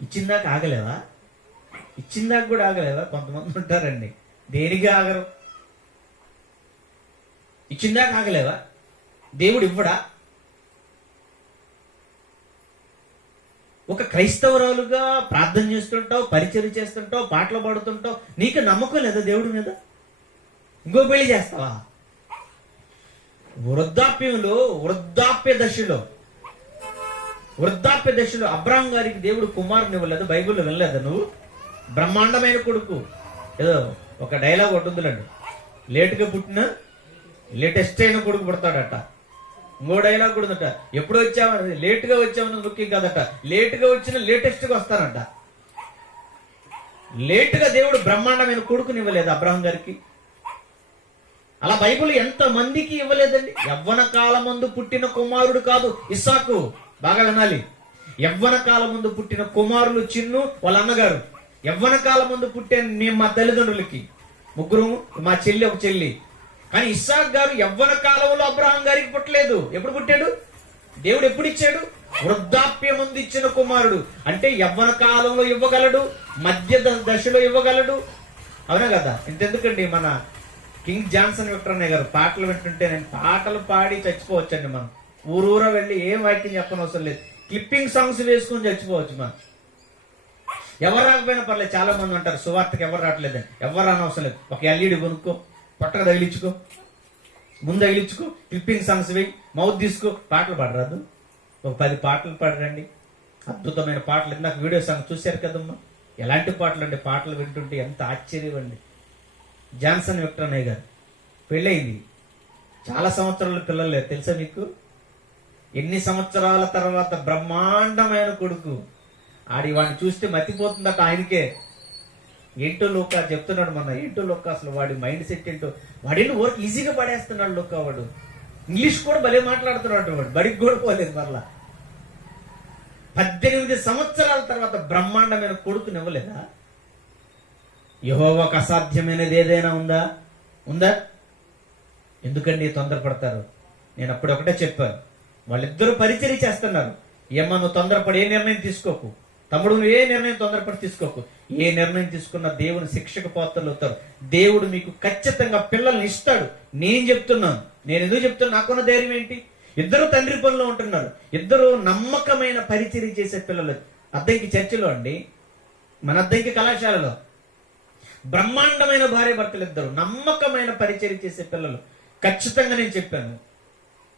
ఇచ్చిందాక ఆగలేవా? ఇచ్చిందాక కూడా ఆగలేవా? కొంతమంది ఉంటారండి, దేనికి ఆగరు. ఇచ్చిందాక ఆగలేవా? దేవుడు ఇవ్వడా? ఒక క్రైస్తవురాలుగా ప్రార్థన చేస్తుంటావు, పరిచర్య చేస్తుంటావు, పాటలు పాడుతుంటావు, నీకు నమ్మకం లేదా దేవుడి మీద? ఇంకో పెళ్లి చేస్తావా? వృద్ధాప్య దశలో అబ్రాహం గారికి దేవుడు కుమారుని ఇవ్వలేదు. బైబిల్లో వెళ్ళలేదా నువ్వు? బ్రహ్మాండమైన కొడుకు. ఏదో ఒక డైలాగ్ ఉంటుందిలేండి, లేటుగా పుట్టిన లేటెస్ట్ అయిన కొడుకు పుడతాడట. ఇంకో డైలాగ్ కూడా ఉందట, ఎప్పుడు వచ్చామని లేటుగా వచ్చామని ముఖ్యం కాదట, లేటుగా వచ్చిన లేటెస్ట్ గా వస్తానంట. లేటుగా దేవుడు బ్రహ్మాండమైన కొడుకుని ఇవ్వలేదు అబ్రాహం గారికి. అలా బైబిల్ ఎంత మందికి ఇవ్వలేదండి. యవ్వన కాలమందు పుట్టిన కుమారుడు కాదు ఇస్సాకు, బాగా వినాలి. యవ్వన కాలమందు పుట్టిన కుమారులు చిన్ను వాళ్ళ అన్నగారు. యవ్వన కాలమందు పుట్టిన మా తల్లిదండ్రులకి ముగ్గురు, మా చెల్లి ఒక చెల్లి. కానీ ఇస్సాకు గారు యవ్వన కాలంలో అబ్రాహం గారికి పుట్టలేదు. ఎప్పుడు పుట్టాడు? దేవుడు ఎప్పుడు ఇచ్చాడు? వృద్ధాప్యమందు ఇచ్చిన కుమారుడు. అంటే యవ్వన కాలంలో ఇవ్వగలడు, మధ్య దశలో ఇవ్వగలడు. అవునా కదా? ఇంతెందుకండి, మన కింగ్ జాన్సన్ విక్టర్ అన్నయ్య గారు పాటలు వింటుంటే నేను పాటలు పాడి చచ్చిపోవచ్చండి. మనం ఊరూరా వెళ్ళి ఏం వాక్యం చెప్పనవసరం లేదు, క్లిప్పింగ్ సాంగ్స్ వేసుకొని చచ్చిపోవచ్చు. మనం ఎవరు రాకపోయినా పర్లేదు. చాలా మంది అంటారు సువార్తకి ఎవరు రావట్లేదని. ఎవరు రానవసరం లేదు, ఒక ఎల్ఈడి కొనుక్కో, పట్టక తగిలించుకో, ముందు తగిలించుకో, క్లిప్పింగ్ సాంగ్స్ వేయి, మౌత్ తీసుకో, పాటలు పాడరాదు. ఒక 10 పాటలు పాడరండి, అద్భుతమైన పాటలు. ఇందాక వీడియో సాంగ్ చూశారు కదమ్మా, ఎలాంటి పాటలు అండి. పాటలు వింటుంటే ఎంత ఆశ్చర్యం అండి. జాన్సన్ విక్టర్ అన్నయ్య గారు పెళ్ళయింది, చాలా సంవత్సరాలు పిల్లలు లేదు తెలుసా మీకు? ఎన్ని సంవత్సరాల తర్వాత బ్రహ్మాండమైన కొడుకు. వాడిని చూస్తే మతిపోతుందట ఆయనకే. ఏంటో లోక చెప్తున్నాడు మొన్న, ఏంటో లోక అసలు వాడి మైండ్ సెట్ ఏంటో. వాడిని వర్క్ ఈజీగా పడేస్తున్నాడు లోక. వాడు ఇంగ్లీష్ కూడా భలే మాట్లాడుతున్నాడు. వాడు బడికి కూడా పోలేదు. మరలా 18 సంవత్సరాల తర్వాత బ్రహ్మాండమైన కొడుకునివ్వలేదా? యెహోవాకు అసాధ్యమైనది ఏదైనా ఉందా? ఎందుకండి తొందరపడతారు? నేను అప్పుడు ఒకటే చెప్పాను, వాళ్ళిద్దరూ పరిచర్య చేస్తున్నారు. ఏమన్నా నువ్వు తొందరపడి ఏ నిర్ణయం తీసుకోకు. తమ్ముడు, నువ్వు ఏ నిర్ణయం తొందరపడి తీసుకోకు. ఏ నిర్ణయం తీసుకున్నా దేవుని శిక్షకు పాత్రలు అవుతారు. దేవుడు మీకు ఖచ్చితంగా పిల్లల్ని ఇస్తాడు. నేను చెప్తున్నాను. నేను ఎందుకు చెప్తున్నా? నాకున్న ధైర్యం ఏంటి? ఇద్దరు తండ్రి పనిలో ఉంటున్నారు. ఇద్దరు నమ్మకమైన పరిచర్య చేసే పిల్లలు. అద్దంకి చర్చిలో అండి, మన అద్దంకి కళాశాలలో బ్రహ్మాండమైన భార్య భర్తలు ఇద్దరు, నమ్మకమైన పరిచర్య చేసే పిల్లలు. ఖచ్చితంగా నేను చెప్పాను,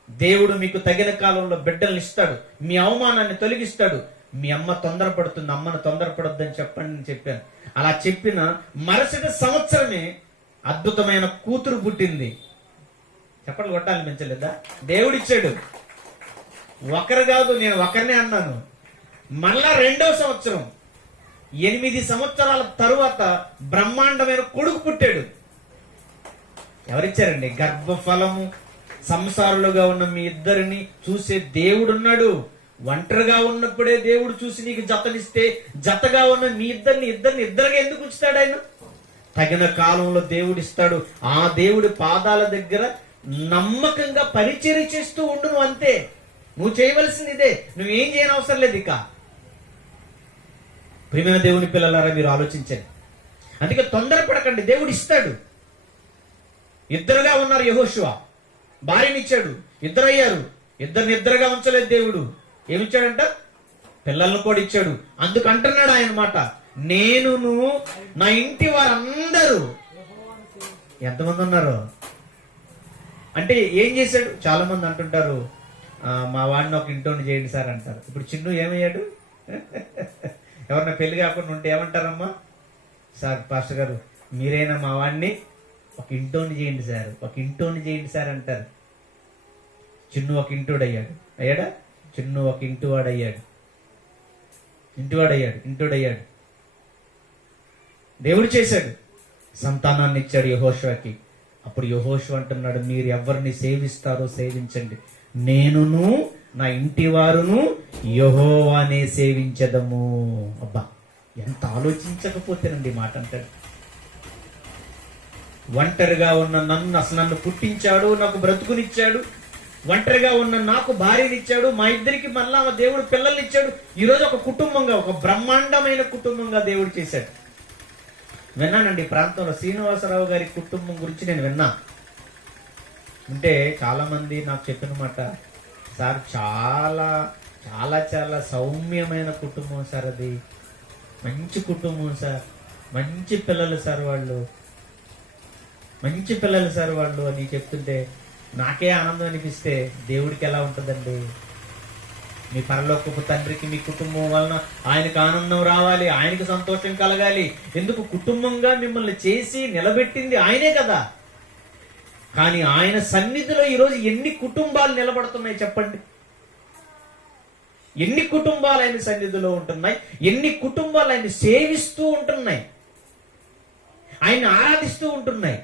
దేవుడు మీకు తగిన కాలంలో బిడ్డల్ని ఇస్తాడు, మీ అవమానాన్ని తొలగిస్తాడు. మీ అమ్మ తొందరపడుతుంది, అమ్మను తొందరపడొద్దని చెప్పండి అని చెప్పాను. అలా చెప్పిన మరుసటి సంవత్సరమే అద్భుతమైన కూతురు పుట్టింది. చెప్పట్లు కొట్టాలి పెంచలేదా? దేవుడిచ్చాడు. ఒకరు కాదు, నేను ఒకరినే అన్నాను. మళ్ళా 2వ సంవత్సరం 8 సంవత్సరాల తరువాత బ్రహ్మాండమైన కొడుకు పుట్టాడు. ఎవరిచ్చారండి? గర్భఫలము. సంసారులుగా ఉన్న మీ ఇద్దరిని చూసే దేవుడున్నాడు. ఒంటరిగా ఉన్నప్పుడే దేవుడు చూసి నీకు జతనిస్తే, జతగా ఉన్న మీ ఇద్దరిగా ఎందుకు ఉంచుతాడు ఆయన? తగిన కాలంలో దేవుడు ఇస్తాడు. ఆ దేవుడి పాదాల దగ్గర నమ్మకంగా పరిచర్య చేస్తూ ఉండు. నువ్వు అంతే, నువ్వు చేయవలసింది ఇదే. నువ్వేం చేయని అవసరం లేదు. ఇక ప్రియమైన దేవుని పిల్లలారా, మీరు ఆలోచించండి. అందుకే తొందరపడకండి, దేవుడు ఇస్తాడు. ఇద్దరుగా ఉన్నారు. యెహోషువ భార్యనిచ్చాడు, ఇద్దరయ్యారు. ఇద్దరుగా ఉంచలేదు దేవుడు. ఏమిచ్చాడంట? పిల్లలను కూడా ఇచ్చాడు. అందుకంటున్నాడు ఆయన మాట, నేనును నా ఇంటి వారందరూ. ఎంతమంది ఉన్నారు అంటే ఏం చేశాడు? చాలా మంది అంటుంటారు, మా వాడిని ఒక ఇంటోని చేయండి సార్ అంటారు. ఇప్పుడు చిన్ను ఏమయ్యాడు? ఎవరన్నా పెళ్లి కాకుండా ఉంటే ఏమంటారమ్మా? సార్ పాస్టర్ గారు మీరైనా మా వాడిని ఒక ఇంటోని చేయండి సార్, ఒక ఇంటోని చేయండి సార్ అంటారు. చిన్ను ఒక ఇంటోడయ్యాడు. అయ్యాడా? చిన్ను ఒక ఇంటివాడయ్యాడు. దేవుడు చేశాడు. సంతానాన్ని ఇచ్చాడు యెహోషువకి. అప్పుడు యెహోషువ అంటున్నాడు, మీరు ఎవరిని సేవిస్తారో సేవించండి, నేనును నా ఇంటి వారును యెహోవానే సేవించదము. అబ్బా, ఎంత ఆలోచించకపోతేనండి మాట అంటాడు. ఒంటరిగా ఉన్న నన్ను పుట్టించాడు, నాకు బ్రతుకునిచ్చాడు. ఒంటరిగా ఉన్న నాకు భార్యనిచ్చాడు, మా ఇద్దరికి మళ్ళా దేవుడు పిల్లల్ని ఇచ్చాడు. ఈరోజు ఒక కుటుంబంగా, ఒక బ్రహ్మాండమైన కుటుంబంగా దేవుడు చేశాడు. విన్నానండి, ప్రాంతంలో శ్రీనివాసరావు గారి కుటుంబం గురించి నేను విన్నా. అంటే చాలా మంది నాకు చెప్పిన మాట, సార్ చాలా చాలా చాలా సౌమ్యమైన కుటుంబం సార్, అది మంచి కుటుంబం సార్, మంచి పిల్లలు సార్ వాళ్ళు అని చెప్తుంటే నాకే ఆనందం అనిపిస్తే దేవుడికి ఎలా ఉంటుందండి? మీ పరలోకపు తండ్రికి మీ కుటుంబం వలన ఆయనకు ఆనందం రావాలి, ఆయనకు సంతోషం కలగాలి. ఎందుకు? కుటుంబంగా మిమ్మల్ని చేసి నిలబెట్టింది ఆయనే కదా. కానీ ఆయన సన్నిధిలో ఈరోజు ఎన్ని కుటుంబాలు నిలబడుతున్నాయి చెప్పండి? ఎన్ని కుటుంబాలు ఆయన సన్నిధిలో ఉంటున్నాయి? ఎన్ని కుటుంబాలు ఆయన సేవిస్తూ ఉంటున్నాయి, ఆయన ఆరాధిస్తూ ఉంటున్నాయి?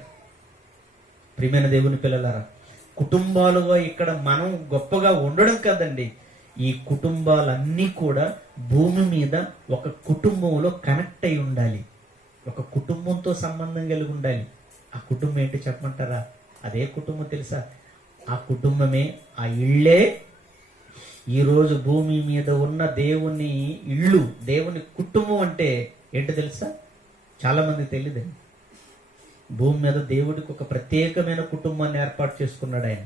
ప్రియమైన దేవుని పిల్లలారా, కుటుంబాలుగా ఇక్కడ మనం గొప్పగా ఉండడం కదండి, ఈ కుటుంబాలన్నీ కూడా భూమి మీద ఒక కుటుంబంలో కనెక్ట్ అయి ఉండాలి, ఒక కుటుంబంతో సంబంధం కలిగి ఉండాలి. ఆ కుటుంబం ఏంటి చెప్పమంటారా? అదే కుటుంబం తెలుసా? ఆ కుటుంబమే, ఆ ఇళ్ళే ఈరోజు భూమి మీద ఉన్న దేవుని ఇళ్ళు, దేవుని కుటుంబం అంటే ఏంటో తెలుసా? చాలా మంది తెలియదండి. భూమి మీద దేవుడికి ఒక ప్రత్యేకమైన కుటుంబాన్ని ఏర్పాటు చేసుకున్నాడు ఆయన.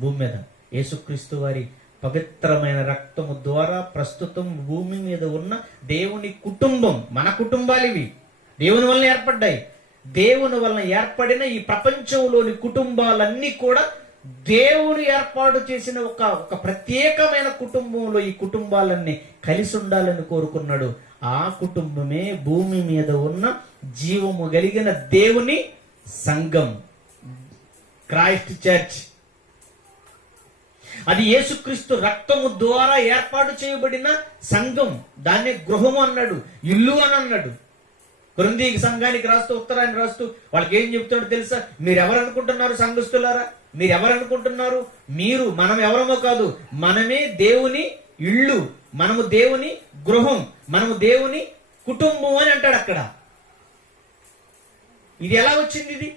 భూమి మీద యేసుక్రీస్తు వారి పవిత్రమైన రక్తము ద్వారా ప్రస్తుతం భూమి మీద ఉన్న దేవుని కుటుంబం, మన కుటుంబాలు ఇవి దేవుని వలన ఏర్పడ్డాయి. దేవుని వలన ఏర్పడిన ఈ ప్రపంచంలోని కుటుంబాలన్నీ కూడా దేవుడు ఏర్పాటు చేసిన ఒక ప్రత్యేకమైన కుటుంబంలో ఈ కుటుంబాలన్నీ కలిసి ఉండాలని కోరుకున్నాడు. ఆ కుటుంబమే భూమి మీద ఉన్న జీవము కలిగిన దేవుని సంఘం, క్రైస్ట్ చర్చ్. అది యేసుక్రీస్తు రక్తము ద్వారా ఏర్పాటు చేయబడిన సంఘం. దాన్ని గృహము అన్నాడు, ఇల్లు అని అన్నాడు. కొరింథీ సంఘానికి రాస్తూ, ఉత్తరాన్ని రాస్తూ వాళ్ళకి ఏం చెప్తాడో తెలుసా? మీరెవరు అనుకుంటున్నారు సంఘస్థులారా? మీరెవరు అనుకుంటున్నారు? మనం ఎవరమో కాదు, మనమే దేవుని ఇళ్ళు, మనము దేవుని గృహం, మనము దేవుని కుటుంబం అని అంటాడు అక్కడ. ఇది ఎలా వచ్చింది? ఇది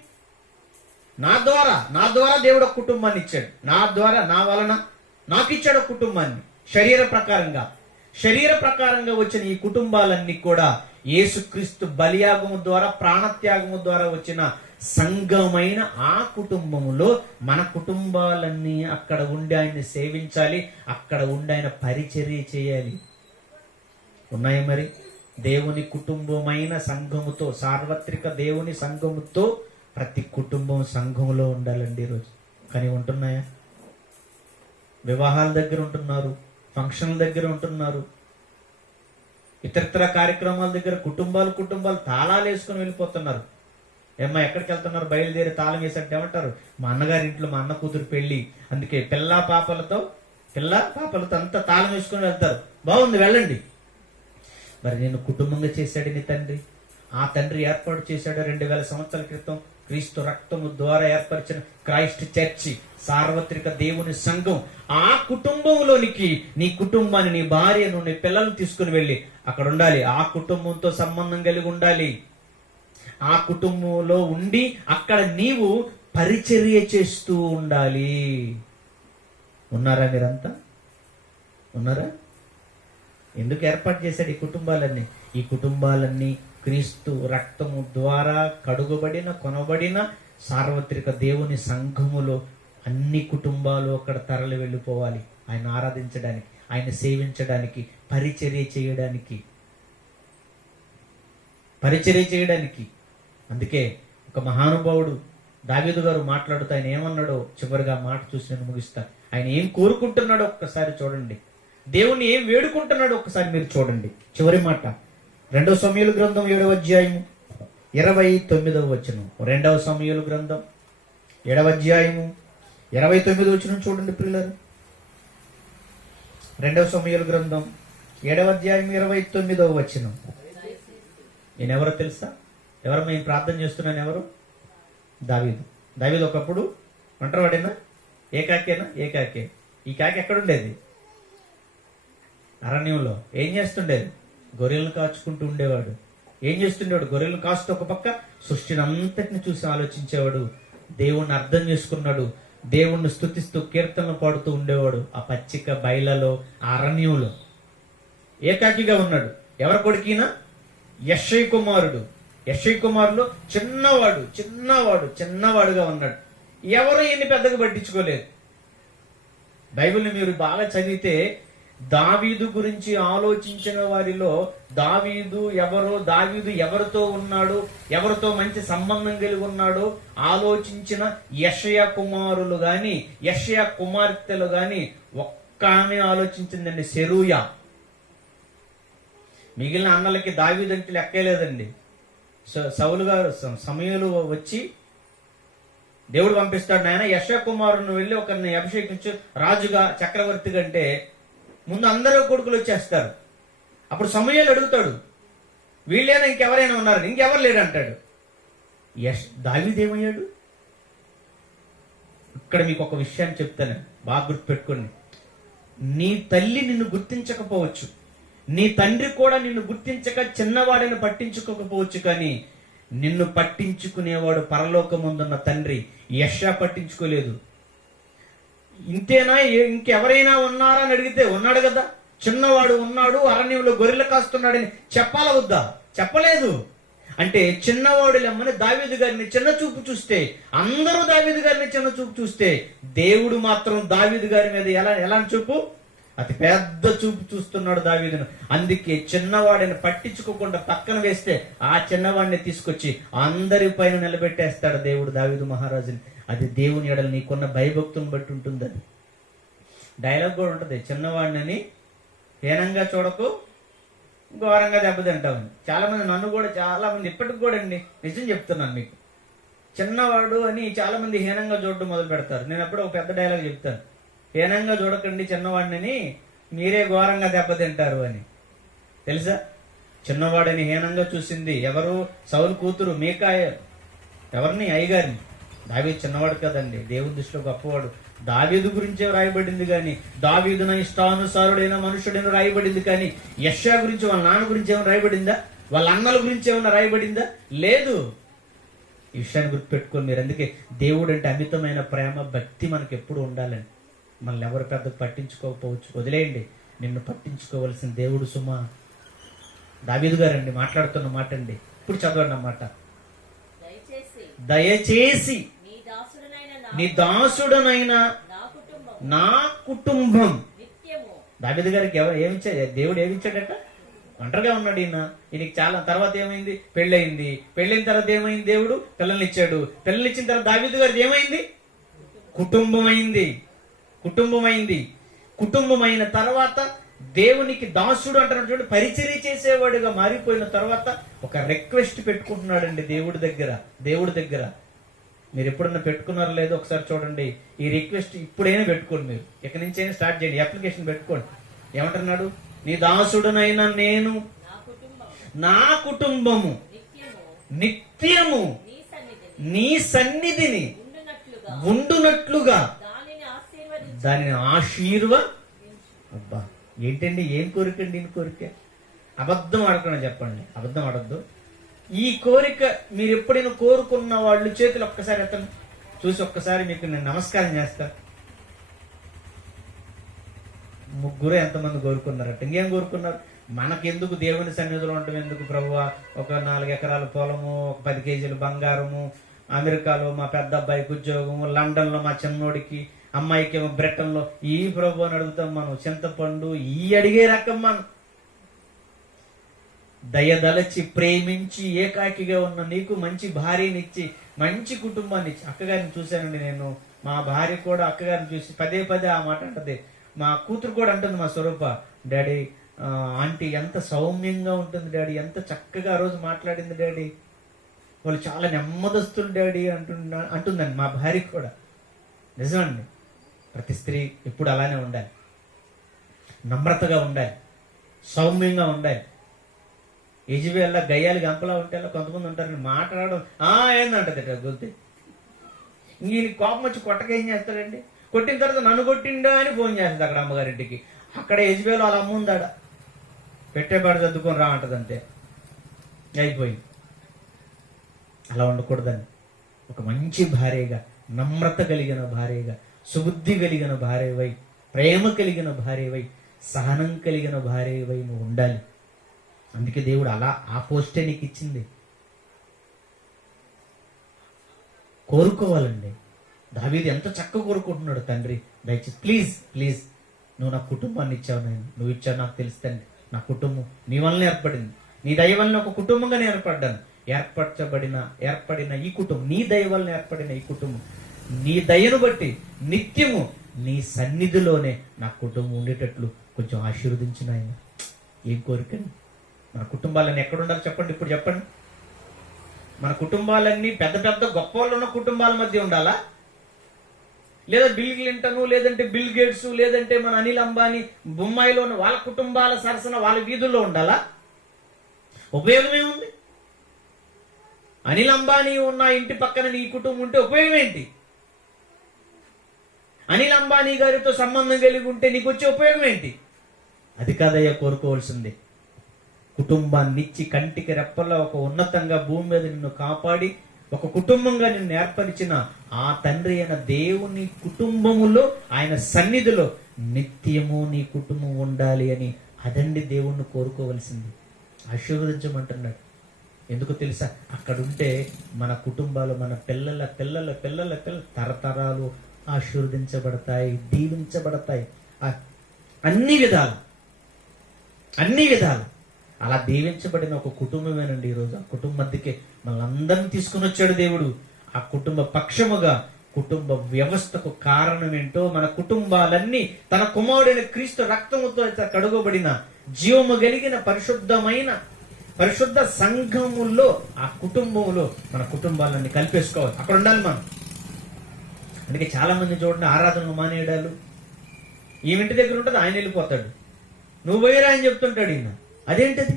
నా ద్వారా దేవుడు ఒక కుటుంబాన్ని ఇచ్చాడు. నా వలన నాకు ఇచ్చాడు ఒక కుటుంబాన్ని. శరీర ప్రకారంగా వచ్చిన ఈ కుటుంబాలన్నీ కూడా యేసుక్రీస్తు బలియాగము ద్వారా, ప్రాణత్యాగము ద్వారా వచ్చిన సంఘమైన ఆ కుటుంబంలో మన కుటుంబాలన్నీ అక్కడ ఉండి ఆయన్ని సేవించాలి, అక్కడ ఉండి ఆయన పరిచర్య చేయాలి. ఉన్నాయా మరి? దేవుని కుటుంబమైన సంఘముతో, సార్వత్రిక దేవుని సంఘముతో ప్రతి కుటుంబం సంఘంలో ఉండాలండి ఈరోజు. కానీ ఉంటున్నాయా? వివాహాల దగ్గర ఉంటున్నారు, ఫంక్షన్ల దగ్గర ఉంటున్నారు, ఇతరత్ర కార్యక్రమాల దగ్గర కుటుంబాలు తాళాలు వేసుకుని వెళ్ళిపోతున్నారు. ఏమ్మా ఎక్కడికి వెళ్తున్నారు? బయలుదేరి తాళం వేసంటే ఏమంటారు? మా అన్నగారి ఇంట్లో మా అన్న కూతురు పెళ్లి, అందుకే పిల్ల పాపలతో అంతా తాళం వేసుకుని వెళ్తారు. బాగుంది, వెళ్ళండి. మరి నేను కుటుంబంగా చేశాడు నీ తండ్రి. ఆ తండ్రి ఏర్పాటు చేశాడు 2000 సంవత్సరాల క్రితం క్రీస్తు రక్తము ద్వారా ఏర్పరిచిన క్రైస్ట్ చర్చి, సార్వత్రిక దేవుని సంఘం. ఆ కుటుంబంలోనికి నీ కుటుంబాన్ని, నీ భార్యను, నీ పిల్లలను తీసుకుని వెళ్ళి అక్కడ ఉండాలి. ఆ కుటుంబంతో సంబంధం కలిగి ఉండాలి. ఆ కుటుంబంలో ఉండి అక్కడ నీవు పరిచర్య చేస్తూ ఉండాలి. ఉన్నారా? మీరంతా ఉన్నారా? ఎందుకు ఏర్పాటు చేశాడు ఈ కుటుంబాలన్నీ? ఈ కుటుంబాలన్నీ క్రీస్తు రక్తము ద్వారా కడుగబడిన, కొనబడిన సార్వత్రిక దేవుని సంఘములో అన్ని కుటుంబాలు అక్కడ తరలి వెళ్ళిపోవాలి. ఆయన ఆరాధించడానికి, ఆయన సేవించడానికి, పరిచర్య చేయడానికి. అందుకే ఒక మహానుభావుడు దావీదు గారు మాట్లాడుతూ ఆయన ఏమన్నాడో చివరిగా మాట చూసి నేను ముగిస్తాను. ఆయన ఏం కోరుకుంటున్నాడో ఒక్కసారి చూడండి. దేవుణ్ణి ఏం వేడుకుంటున్నాడో ఒక్కసారి మీరు చూడండి. చివరి మాట 2 సమూయేలు గ్రంథం 7వ అధ్యాయము 29వ వచనం. 2 సమూయేలు గ్రంథం 7వ అధ్యాయము 29వ వచనం చూడండి పిల్లలు. 2 సమూయేలు గ్రంథం 7వ అధ్యాయం 29వ వచనం. నేనెవరో తెలుసా? ఎవరు మేము ప్రార్థన చేస్తున్నాను? ఎవరు? దావీదు ఒకప్పుడు ఒంటరివాడేనా? ఏకాకే. ఈ కాకి ఎక్కడుండేది? అరణ్యంలో. ఏం చేస్తుండేది? గొర్రెలను కాచుకుంటూ ఉండేవాడు. ఏం చేస్తుండేవాడు? గొర్రెలను కాస్తూ ఒక పక్క సృష్టిని అంతటిని చూసి ఆలోచించేవాడు. దేవుణ్ణి అర్థం చేసుకున్నాడు. దేవుణ్ణి స్తుతిస్తూ కీర్తనలు పాడుతూ ఉండేవాడు. ఆ పచ్చిక బయలలో, ఆ అరణ్యంలో ఏకాకిగా ఉన్నాడు. ఎవరి కొడుకినా? యెషయి కుమారుడు. యెషయి కుమారులు చిన్నవాడుగా ఉన్నాడు. ఎవరు ఈయన్ని పెద్దగా పట్టించుకోలేదు. బైబిల్ని మీరు బాగా చదివితే దావీదు గురించి ఆలోచించిన వారిలో దావీదు ఎవరితో ఉన్నాడు, ఎవరితో మంచి సంబంధం కలిగి ఉన్నాడో ఆలోచించిన యెషయా కుమారులు గాని, యెషయా కుమార్తెలు గాని ఒక్క ఆమె ఆలోచించిందండి, సెరూయా. మిగిలిన అన్నలకి దావీదు అంటే లెక్కలేదండి. సౌలు గారు సమయంలో వచ్చి దేవుడు పంపిస్తాడు, నాయన యెషయా కుమారుని వెళ్ళి ఒకరిని అభిషేకించు రాజుగా, చక్రవర్తిగా అంటే ముందు అందరూ కొడుకులు వచ్చేస్తారు. అప్పుడు సమూయేలు అడుగుతాడు, వీళ్ళైనా ఇంకెవరైనా ఉన్నారు? ఇంకెవరు లేరు అంటాడు. దావీదు ఏమయ్యాడు? ఇక్కడ మీకు ఒక విషయాన్ని చెప్తాను, బాగా గుర్తుపెట్టుకోండి. నీ తల్లి నిన్ను గుర్తించకపోవచ్చు, నీ తండ్రి కూడా నిన్ను గుర్తించక చిన్నవాడిని పట్టించుకోకపోవచ్చు, కానీ నిన్ను పట్టించుకునేవాడు పరలోకముందున్న తండ్రి. యెషయా పట్టించుకోలేదు. ఇంతేనా, ఇంకెవరైనా ఉన్నారా అని అడిగితే ఉన్నాడు కదా, చిన్నవాడు ఉన్నాడు, అరణ్యంలో గొర్రెలు కాస్తున్నాడని చెప్పాలా వద్దా? చెప్పలేదు. అంటే చిన్నవాడు లెమ్మని దావీదు గారిని చిన్న చూపు చూస్తే, అందరూ దావీదు గారిని చిన్న చూపు చూస్తే, దేవుడు మాత్రం దావీదు గారి మీద ఎలా చూపు? అతి పెద్ద చూపు చూస్తున్నాడు దావీదును. అందుకే చిన్నవాడిని పట్టించుకోకుండా పక్కన వేస్తే ఆ చిన్నవాడిని తీసుకొచ్చి అందరి పైన నిలబెట్టేస్తాడు దేవుడు దావీదు మహారాజుని. అది దేవుని ఎడల నీకున్న భయభక్తుని బట్టి ఉంటుంది. అది డైలాగ్ కూడా ఉంటుంది, చిన్నవాడిని హీనంగా చూడకు, ఘోరంగా దెబ్బతింటామని. చాలా మంది, నన్ను కూడా చాలా మంది ఇప్పటికి కూడా అండి, నిజం చెప్తున్నాను మీకు, చిన్నవాడు అని చాలా మంది హీనంగా చూడడం మొదలు పెడతారు. నేను అప్పుడు ఒక పెద్ద డైలాగ్ చెప్తాను, హీనంగా చూడకండి చిన్నవాడిని, మీరే ఘోరంగా దెబ్బతింటారు అని. తెలుసా? చిన్నవాడిని హీనంగా చూసింది ఎవరు? సౌలు కూతురు మీకాయ. ఎవరిని? అయ్యగారిని. దావీదు చిన్నవాడు కదండి, దేవుని దృష్టిలో గొప్పవాడు. దావీదు గురించే రాయబడింది కానీ, దావీదున ఇష్టానుసారుడైన మనుషుడైన రాయబడింది కానీ, యెషయా గురించి, వాళ్ళ నాన్న గురించి ఏమైనా రాయబడిందా? వాళ్ళ అన్నల గురించి ఏమైనా రాయబడిందా? లేదు. ఈ విషయాన్ని గుర్తుపెట్టుకోండి మీరు. అందుకే దేవుడు అంటే అమితమైన ప్రేమ, భక్తి మనకు ఎప్పుడు ఉండాలండి. మనల్ని ఎవరు పెద్ద పట్టించుకోకపోవచ్చు, వదిలేయండి. నిన్ను పట్టించుకోవలసిన దేవుడు సుమా. దావీదు గారండి మాట్లాడుతున్న మాట అండి, ఇప్పుడు చదవండి అన్నమాట. దయచేసి నీ దాసుడనైన నా కుటుంబం. దావీదు గారికి దేవుడు ఏమిచ్చాడట? ఒంటరిగా ఉన్నాడు ఈయనకి చాలా. తర్వాత ఏమైంది? పెళ్ళయింది. పెళ్ళైన తర్వాత ఏమైంది? దేవుడు పిల్లల్ని ఇచ్చాడు. పిల్లల్ని ఇచ్చిన తర్వాత దావీదు గారికి ఏమైంది? కుటుంబం అయింది. కుటుంబమైన తర్వాత దేవునికి దాసుడు అంటున్నాడు చూడండి, పరిచర్య చేసేవాడుగా మారిపోయిన తర్వాత ఒక రిక్వెస్ట్ పెట్టుకుంటున్నాడండి దేవుడి దగ్గర. మీరు ఎప్పుడన్నా పెట్టుకున్నారో లేదో ఒకసారి చూడండి. ఈ రిక్వెస్ట్ ఇప్పుడైనా పెట్టుకోండి. మీరు ఎక్కడి నుంచైనా స్టార్ట్ చేయండి, అప్లికేషన్ పెట్టుకోండి. ఏమంటున్నాడు? నీ దాసుడునైనా నేను, నా కుటుంబము నిత్యము నీ సన్నిధిని ఉండునట్లుగా దానిని అబ్బా, ఏంటండి? ఏం కోరికండి? దీని కోరిక అబద్ధం ఆడకుండా చెప్పండి, అబద్ధం ఆడద్దు. ఈ కోరిక మీరు ఎప్పుడైనా కోరుకున్న వాళ్ళు చేతులు ఒక్కసారి ఎత్తండి, చూసి ఒక్కసారి మీకు నేను నమస్కారం చేస్తా. ముగ్గురు ఎంతమంది కోరుకున్నారట? ఇంకేం కోరుకున్నారు? మనకెందుకు దేవుని సన్నిధిలో ఉండటం ఎందుకు ప్రభువా? ఒక 4 ఎకరాల పొలము, ఒక 10 కేజీలు బంగారము, అమెరికాలో మా పెద్ద అబ్బాయికి ఉద్యోగము, లండన్ లో మా చిన్నోడికి, అమ్మాయికి ఏమో బ్రిటన్ లో. ఈ ప్రభు అని అడుగుతాం మనం. చింతపండు ఈ అడిగే రకం మనం. దయదలచి ప్రేమించి ఏకాకిగా ఉన్న నీకు మంచి భార్యనిచ్చి, మంచి కుటుంబాన్ని ఇచ్చి. అక్కగారిని చూశానండి నేను. మా భార్య కూడా అక్కగారిని చూసి పదే ఆ మాట అంటది. మా కూతురు కూడా అంటుంది, మా స్వరూప, డాడీ ఆంటీ ఎంత సౌమ్యంగా ఉంటుంది డాడీ, ఎంత చక్కగా ఆ రోజు మాట్లాడింది డాడీ, వాళ్ళు చాలా నెమ్మదస్తులు డాడీ అంటుందండి మా భార్య కూడా. నిజమండి, ప్రతి స్త్రీ ఎప్పుడు అలానే ఉండాలి, నమ్రతగా ఉండాలి, సౌమ్యంగా ఉండాలి. యజబేల్లా గయ్యాలి గంపలా ఉంటే కొంతమంది ఉంటారు, మాట్లాడడం ఏందంటది గుర్తి. ఈయన కోపం వచ్చి కొట్టక ఏం చేస్తాడండి? కొట్టిన తర్వాత నన్ను కొట్టిండా అని ఫోన్ చేస్తుంది అక్కడ అమ్మగారింటికి. అక్కడ యజబేలు వాళ్ళ అమ్మ ఉందాడ, పెట్టేపాడు చదువుకొని రా అంటది, అంతే అయిపోయింది. అలా ఉండకూడదని ఒక మంచి భార్యగా, నమ్రత కలిగిన భార్యగా, సుబుద్ధి కలిగిన భార్యవై, ప్రేమ కలిగిన భార్యవై, సహనం కలిగిన భార్యవై నువ్వు ఉండాలి. అందుకే దేవుడు అలా ఆ పోస్టే నీకు ఇచ్చింది. కోరుకోవాలండి. దావీదు ఎంత చక్కగా కోరుకుంటున్నాడు, తండ్రి దయచేసి ప్లీజ్ నువ్వు నా కుటుంబాన్ని ఇచ్చావు, నేను నువ్వు ఇచ్చావు నాకు తెలుసు తండ్రి. నా కుటుంబం నీ వల్లనే ఏర్పడింది, నీ దయ వలన ఒక కుటుంబంగా నేను ఏర్పడ్డాను. ఏర్పడిన ఈ కుటుంబం, నీ దయ వలన ఏర్పడిన ఈ కుటుంబం, నీ దయను బట్టి నిత్యము నీ సన్నిధిలోనే నా కుటుంబం ఉండేటట్లు కొంచెం ఆశీర్వదించిన ఆయన. ఏం కోరికండి? మన కుటుంబాలన్నీ ఎక్కడ ఉండాలి చెప్పండి? ఇప్పుడు చెప్పండి. మన కుటుంబాలన్నీ పెద్ద గొప్ప వాళ్ళు ఉన్న కుటుంబాల మధ్య ఉండాలా? లేదా బిల్ క్లింటన్, లేదంటే బిల్ గేట్స్, లేదంటే మన అనిల్ అంబానీ బొంబాయిలో ఉన్న వాళ్ళ కుటుంబాల సరసన వాళ్ళ వీధుల్లో ఉండాలా? ఉపయోగం ఏముంది? అనిల్ అంబానీ ఉన్న ఇంటి పక్కన నీ కుటుంబం ఉంటే ఉపయోగం ఏంటి? అనిల్ అంబానీ గారితో సంబంధం కలిగి ఉంటే నీకు వచ్చే ఉపయోగం ఏంటి? అది కాదయ్యా కోరుకోవాల్సింది. కుటుంబాన్నిచ్చి కంటికి రెప్పల్లో ఒక ఉన్నతంగా భూమి మీద నిన్ను కాపాడి ఒక కుటుంబంగా నిన్ను ఏర్పరిచిన ఆ తండ్రి అయిన దేవుని కుటుంబములో, ఆయన సన్నిధిలో నిత్యము నీ కుటుంబం ఉండాలి అని అదండి దేవుణ్ణి కోరుకోవలసింది. ఆశీర్వదించమంటున్నాడు. ఎందుకు తెలుసా? అక్కడుంటే మన కుటుంబాలు, మన పిల్లల తరతరాలు ఆశీర్వదించబడతాయి, దీవించబడతాయి. అన్ని విధాలు అలా దీవించబడిన ఒక కుటుంబమేనండి ఈరోజు. ఆ కుటుంబం మధ్యకే మనందరినీ తీసుకుని వచ్చాడు దేవుడు. ఆ కుటుంబ పక్షముగా, కుటుంబ వ్యవస్థకు కారణం ఏంటో, మన కుటుంబాలన్నీ తన కుమారుడైన క్రీస్తు రక్తముతో కడుగబడిన జీవము కలిగిన పరిశుద్ధ సంఘములో, ఆ కుటుంబంలో మన కుటుంబాలన్నీ కలిపేసుకోవాలి. అక్కడ ఉండాలి మనం. అందుకే చాలా మంది చూడండి ఆరాధనలు మానేయడాలు. ఈ ఇంటి దగ్గర ఉంటుంది, ఆయన వెళ్ళిపోతాడు, నువ్వు పోయిరా అని చెప్తుంటాడు ఈయన. అదేంటది?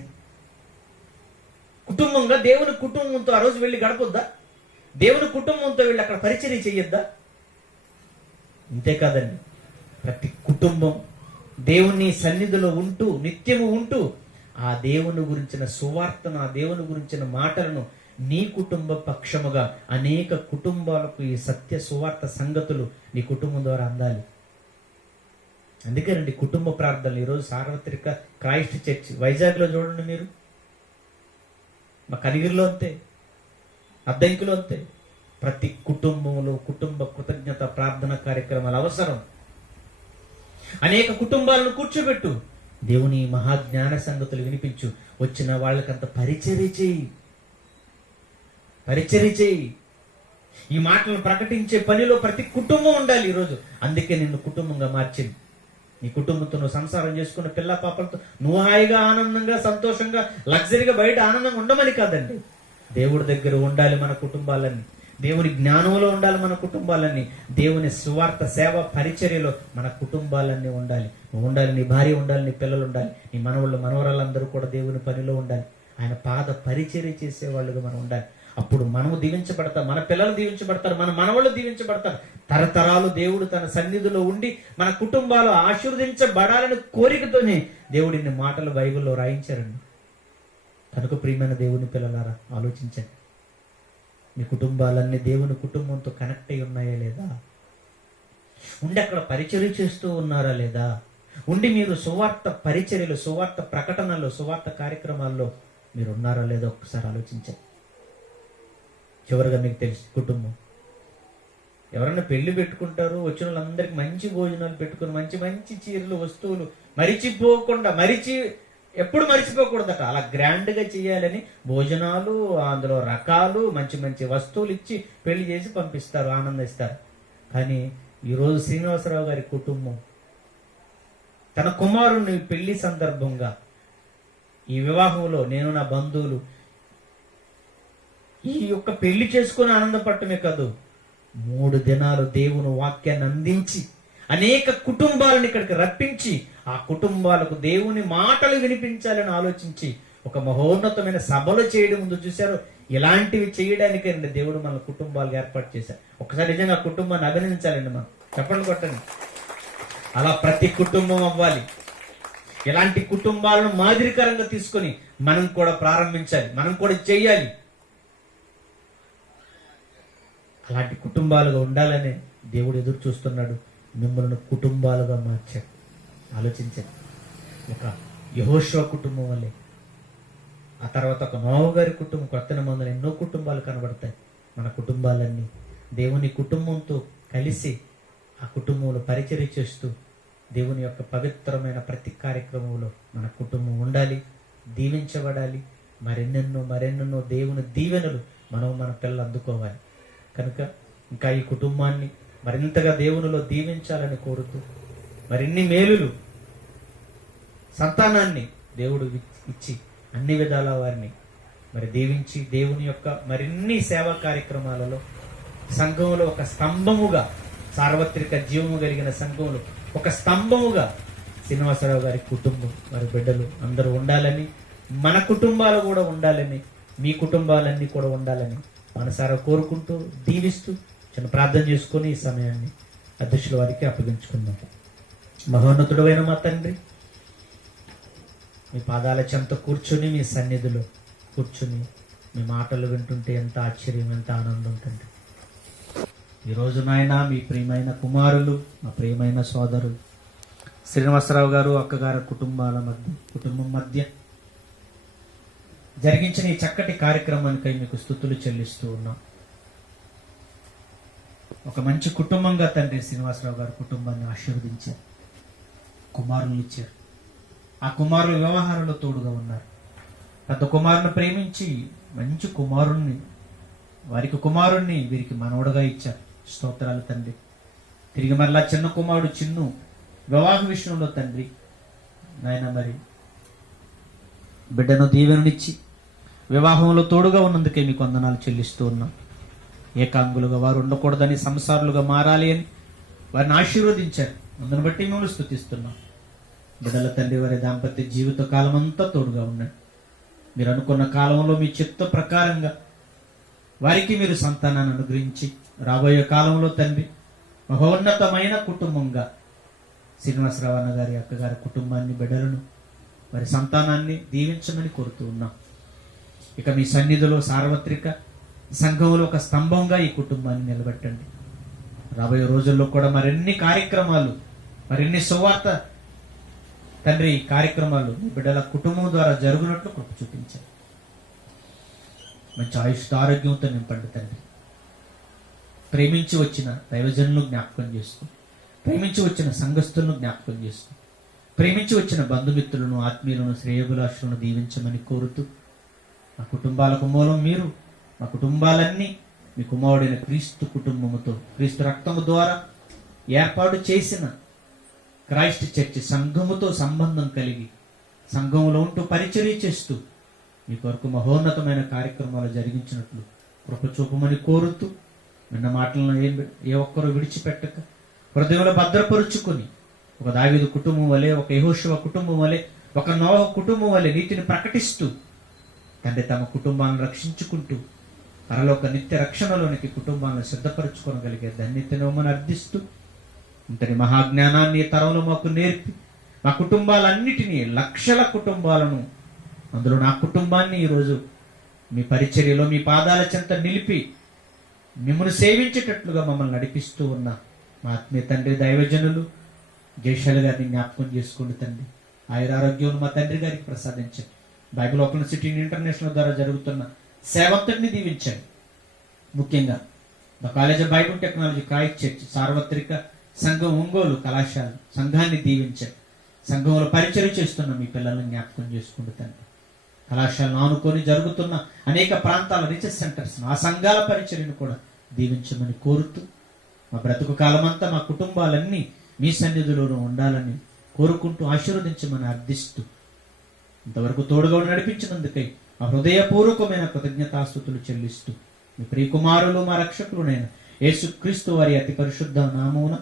కుటుంబంగా దేవుని కుటుంబంతో ఆ రోజు వెళ్ళి గడపొద్దా? దేవుని కుటుంబంతో వెళ్ళి అక్కడ పరిచర్య చెయ్యొద్దా? ఇంతేకాదండి, ప్రతి కుటుంబం దేవుని సన్నిధిలో ఉంటూ, నిత్యము ఉంటూ, ఆ దేవుని గురించిన సువార్తను, ఆ దేవుని గురించిన మాటలను నీ కుటుంబ పక్షముగా అనేక కుటుంబాలకు ఈ సత్య సువార్త సంగతులు నీ కుటుంబం ద్వారా అందాలి. అందుకేనండి కుటుంబ ప్రార్థనలు. ఈరోజు సార్వత్రిక క్రైస్ట్ చర్చ్ వైజాగ్లో చూడండి మీరు, మా కనిగిరిలో అంతే, అద్దంకిలో అంతే. ప్రతి కుటుంబంలో కుటుంబ కృతజ్ఞత ప్రార్థన కార్యక్రమాలు అవసరం. అనేక కుటుంబాలను కూర్చోబెట్టు, దేవుని మహాజ్ఞాన సంగతులు వినిపించు. వచ్చిన వాళ్ళకంత పరిచర్య చేయి. ఈ మాటలను ప్రకటించే పనిలో ప్రతి కుటుంబం ఉండాలి ఈరోజు. అందుకే నిన్ను కుటుంబంగా మార్చింది. నీ కుటుంబంతో నువ్వు సంసారం చేసుకున్న పిల్ల పాపలతో నువ్వు హాయిగా, ఆనందంగా, సంతోషంగా, లగ్జరీగా బయట ఆనందంగా ఉండమని కాదండి. దేవుడి దగ్గర ఉండాలి మన కుటుంబాలన్నీ. దేవుని జ్ఞానంలో ఉండాలి మన కుటుంబాలన్నీ. దేవుని సువార్త సేవ పరిచర్యలో మన కుటుంబాలన్నీ ఉండాలి. నువ్వు ఉండాలి, నీ భార్య ఉండాలి, నీ పిల్లలు ఉండాలి, నీ మనవాళ్ళు మనవరాళ్ళందరూ కూడా దేవుని పనిలో ఉండాలి. ఆయన పాద పరిచర్య చేసేవాళ్ళుగా మనం ఉండాలి. అప్పుడు మనము దీవించబడతాం, మన పిల్లలు దీవించబడతారు, మన మనవాళ్ళు దీవించబడతారు. తరతరాలు దేవుడు తన సన్నిధిలో ఉండి మన కుటుంబాలు ఆశీర్వదించబడాలని కోరికతోనే దేవుడిని మాటలు బైబిల్లో రాయించారండి. కనుక ప్రియమైన దేవుని పిల్లలారా, ఆలోచించండి. మీ కుటుంబాలన్నీ దేవుని కుటుంబంతో కనెక్ట్ అయి ఉన్నాయా లేదా? ఉండి అక్కడ పరిచర్య చేస్తూ ఉన్నారా లేదా? ఉండి మీరు సువార్త పరిచర్యలు, సువార్త ప్రకటనలో, సువార్త కార్యక్రమాల్లో మీరు ఉన్నారా లేదా? ఒక్కసారి ఆలోచించండి. చివరిగా మీకు తెలిసి కుటుంబం ఎవరన్నా పెళ్లి పెట్టుకుంటారు, వచ్చిన వాళ్ళందరికీ మంచి భోజనాలు పెట్టుకుని మంచి మంచి చీరలు, వస్తువులు మరిచిపోకుండా, ఎప్పుడు మరిచిపోకూడదట. అలా గ్రాండ్గా చేయాలని భోజనాలు, అందులో రకాలు, మంచి మంచి వస్తువులు ఇచ్చి పెళ్లి చేసి పంపిస్తారు, ఆనందిస్తారు. కానీ ఈరోజు శ్రీనివాసరావు గారి కుటుంబం తన కుమారుని పెళ్లి సందర్భంగా ఈ వివాహంలో నేను, నా బంధువులు ఈ యొక్క పెళ్లి చేసుకుని ఆనందపడటమే కాదు, 3 దినాలు దేవుని వాక్యాన్ని అందించి అనేక కుటుంబాలను ఇక్కడికి రప్పించి ఆ కుటుంబాలకు దేవుని మాటలు వినిపించాలని ఆలోచించి ఒక మహోన్నతమైన సభలు చేయడం ముందు చూశారు. ఇలాంటివి చేయడానికే దేవుడు మన కుటుంబాలు ఏర్పాటు చేశారు. ఒకసారి నిజంగా కుటుంబాన్ని అభినందించాలండి. మనం చెప్పండి, కొట్టండి. అలా ప్రతి కుటుంబం అవ్వాలి. ఇలాంటి కుటుంబాలను మాదిరికరంగా తీసుకొని మనం కూడా ప్రారంభించాలి, మనం కూడా చేయాలి. అలాంటి కుటుంబాలుగా ఉండాలనే దేవుడు ఎదురు చూస్తున్నాడు. మిమ్మల్ని కుటుంబాలుగా మార్చాడు. ఆలోచించండి. ఒక యెహోషువ కుటుంబం వల్లే, ఆ తర్వాత ఒక నోవహు గారి కుటుంబం, కొత్త నిబంధనలో ఎన్నో కుటుంబాలు కనబడతాయి. మన కుటుంబాలన్నీ దేవుని కుటుంబంతో కలిసి ఆ కుటుంబంలో పరిచర్య చేస్తూ దేవుని యొక్క పవిత్రమైన ప్రతి కార్యక్రమంలో మన కుటుంబం ఉండాలి, దీవించబడాలి. మరెన్నెన్నో దేవుని దీవెనలు మన పిల్లలు అందుకోవాలి. కనుక ఇంకా ఈ కుటుంబాన్ని మరింతగా దేవునిలో దీవించాలని కోరుతూ మరిన్ని మేలులు, సంతానాన్ని దేవుడు ఇచ్చి అన్ని విధాల వారిని దీవించి దేవుని యొక్క మరిన్ని సేవా కార్యక్రమాలలో సంఘంలో ఒక స్తంభముగా, సార్వత్రిక జీవము కలిగిన సంఘంలో ఒక స్తంభముగా శ్రీనివాసరావు గారి కుటుంబం, వారి బిడ్డలు అందరూ ఉండాలని, మన కుటుంబాలు కూడా ఉండాలని, మీ కుటుంబాలన్నీ కూడా ఉండాలని మనసారా కోరుకుంటూ దీవిస్తూ చిన్న ప్రార్థన చేసుకుని ఈ సమయాన్ని అధ్యక్షుల వారికి అప్పగించుకుందాం. మహోన్నతుడైన మా తండ్రి, మీ పాదాల చెంత కూర్చుని, మీ సన్నిధిలో కూర్చుని మీ మాటలు వింటుంటే ఎంత ఆశ్చర్యం, ఎంత ఆనందం తండ్రి. ఈరోజు నాయన మీ ప్రియమైన కుమారులు, మా ప్రియమైన సోదరులు శ్రీనివాసరావు గారు, అక్కగారి కుటుంబం మధ్య జరిగించిన ఈ చక్కటి కార్యక్రమానికై మీకు స్తుతులు చెల్లిస్తూ ఉన్నాం. ఒక మంచి కుటుంబంగా తండ్రి శ్రీనివాసరావు గారి కుటుంబాన్ని ఆశీర్వదించారు, కుమారులు ఇచ్చారు. ఆ కుమారుల వ్యవహారంలో తోడుగా ఉన్నారు. పెద్ద కుమారుని ప్రేమించి మంచి వారికి కుమారుణ్ణి వీరికి మనవడుగా ఇచ్చారు. స్తోత్రాలు తండ్రి. తిరిగి మరలా చిన్న కుమారుడు చిన్ను వివాహ విషయంలో తండ్రి నాయన బిడ్డను దీవెననిచ్చి వివాహంలో తోడుగా ఉన్నందుకే మీకు వందనాలు చెల్లిస్తూ ఉన్నాం. ఏకాంగులుగా వారు ఉండకూడదని, సంసారులుగా మారాలి అని వారిని ఆశీర్వదించారు. అందుని బట్టి మిమ్మల్ని స్తుతిస్తున్నాం. బిడ్డల తండ్రి వారి దాంపత్య జీవిత కాలం అంతా తోడుగా ఉన్నాడు. మీరు అనుకున్న కాలంలో మీ చిత్త ప్రకారంగా వారికి మీరు సంతానాన్ని అనుగ్రహించి రాబోయే కాలంలో తండ్రి మహోన్నతమైన కుటుంబంగా శ్రీనివాసరావు అన్న గారి, అక్కగారి కుటుంబాన్ని, బిడ్డలను, వారి సంతానాన్ని దీవించమని కోరుతూ ఉన్నాం. ఇక మీ సన్నిధిలో సార్వత్రిక సంఘంలో ఒక స్తంభంగా ఈ కుటుంబాన్ని నిలబెట్టండి. రాబోయే రోజుల్లో కూడా మరిన్ని కార్యక్రమాలు, మరిన్ని సువార్త తండ్రి కార్యక్రమాలు మీ బిడ్డల కుటుంబం ద్వారా జరుగునట్లు కృప చూపించండి. మంచి ఆయుష్ ఆరోగ్యంతో నింపండి తండ్రి. ప్రేమించి వచ్చిన దైవజనులను జ్ఞాపకం చేసుకో, ప్రేమించి వచ్చిన సంఘస్థులను జ్ఞాపకం చేసుకో. ప్రేమించి వచ్చిన బంధుమిత్రులను, ఆత్మీయులను, శ్రేయోభిలాషులను దీవించమని కోరుతూ, మా కుటుంబాలకు మూలం మీరు, మా కుటుంబాలన్నీ మీ కుమారుడైన క్రీస్తు కుటుంబముతో, క్రీస్తు రక్తము ద్వారా ఏర్పాటు చేసిన క్రైస్ట్ చర్చ్ సంఘముతో సంబంధం కలిగి సంఘములో ఉంటూ పరిచర్య చేస్తూ మీ కొరకు మహోన్నతమైన కార్యక్రమాలు జరిగించినట్లు కృప చూపమని కోరుతూ, నిన్న మాటలను ఏ ఒక్కరూ విడిచిపెట్టక హృదయంలో భద్రపరుచుకొని ఒక దావీదు కుటుంబం వలె, ఒక యెహోషువ కుటుంబం వలె, ఒక నోహ కుటుంబం వలె నీతిని ప్రకటిస్తూ తండ్రి తమ కుటుంబాలను రక్షించుకుంటూ పరలోక నిత్య రక్షణలోనికి కుటుంబాలను సిద్ధపరచుకోగలిగే ధన్యతను మనం అర్థిస్తూ, ఇంతటి మహాజ్ఞానాన్ని ఈ తరంలో మాకు నేర్పి మా కుటుంబాలన్నిటినీ, లక్షల కుటుంబాలను, అందులో నా కుటుంబాన్ని ఈరోజు మీ పరిచర్యలో మీ పాదాల చెంత నిలిపి మిమ్మల్ని సేవించేటట్లుగా మమ్మల్ని నడిపిస్తూ ఉన్న మా ఆత్మీయ తండ్రి దైవజనులు జయశాలి గారిని జ్ఞాపకం చేసుకోండి తండ్రి. ఆయురారోగ్యం మా తండ్రి గారికి ప్రసాదించండి. బైబిల్ ఓపెన్ సిటీ ఇంటర్నేషనల్ ద్వారా జరుగుతున్న సేవంతటిని దీవించండి. ముఖ్యంగా the college of Bible technology Christ church సార్వత్రిక సంఘం ఒంగోలు కళాశాల సంఘాన్ని దీవించండి. సంఘంలో పరిచయం చేస్తున్న మీ పిల్లలను జ్ఞాపకం చేసుకుంటూ తండ్రి, కళాశాలను ఆనుకొని జరుగుతున్న అనేక ప్రాంతాల రీసెర్చ్ సెంటర్స్ ఆ సంఘాల పరిచర్యను కూడా దీవించమని కోరుతూ, మా బ్రతుకు కాలమంతా మా కుటుంబాలన్నీ మీ సన్నిధిలోనూ ఉండాలని కోరుకుంటూ ఆశీర్వదించమని అర్థిస్తూ, ఇంతవరకు తోడుగా నడిపించినందుకై మా హృదయపూర్వకమైన కృతజ్ఞతాస్తుతులు చెల్లిస్తూ, మీ ప్రియకుమారులు మా రక్షకులునైన యేసుక్రీస్తు వారి అతి పరిశుద్ధ నామమున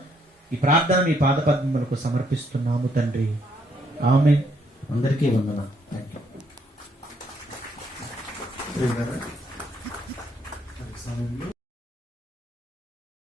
ఈ ప్రార్థన మీ పాదపద్మములకు సమర్పిస్తున్నాము తండ్రి. ఆమేన్. అందరికీ వందనాలు. థాంక్యూ. సమయంలో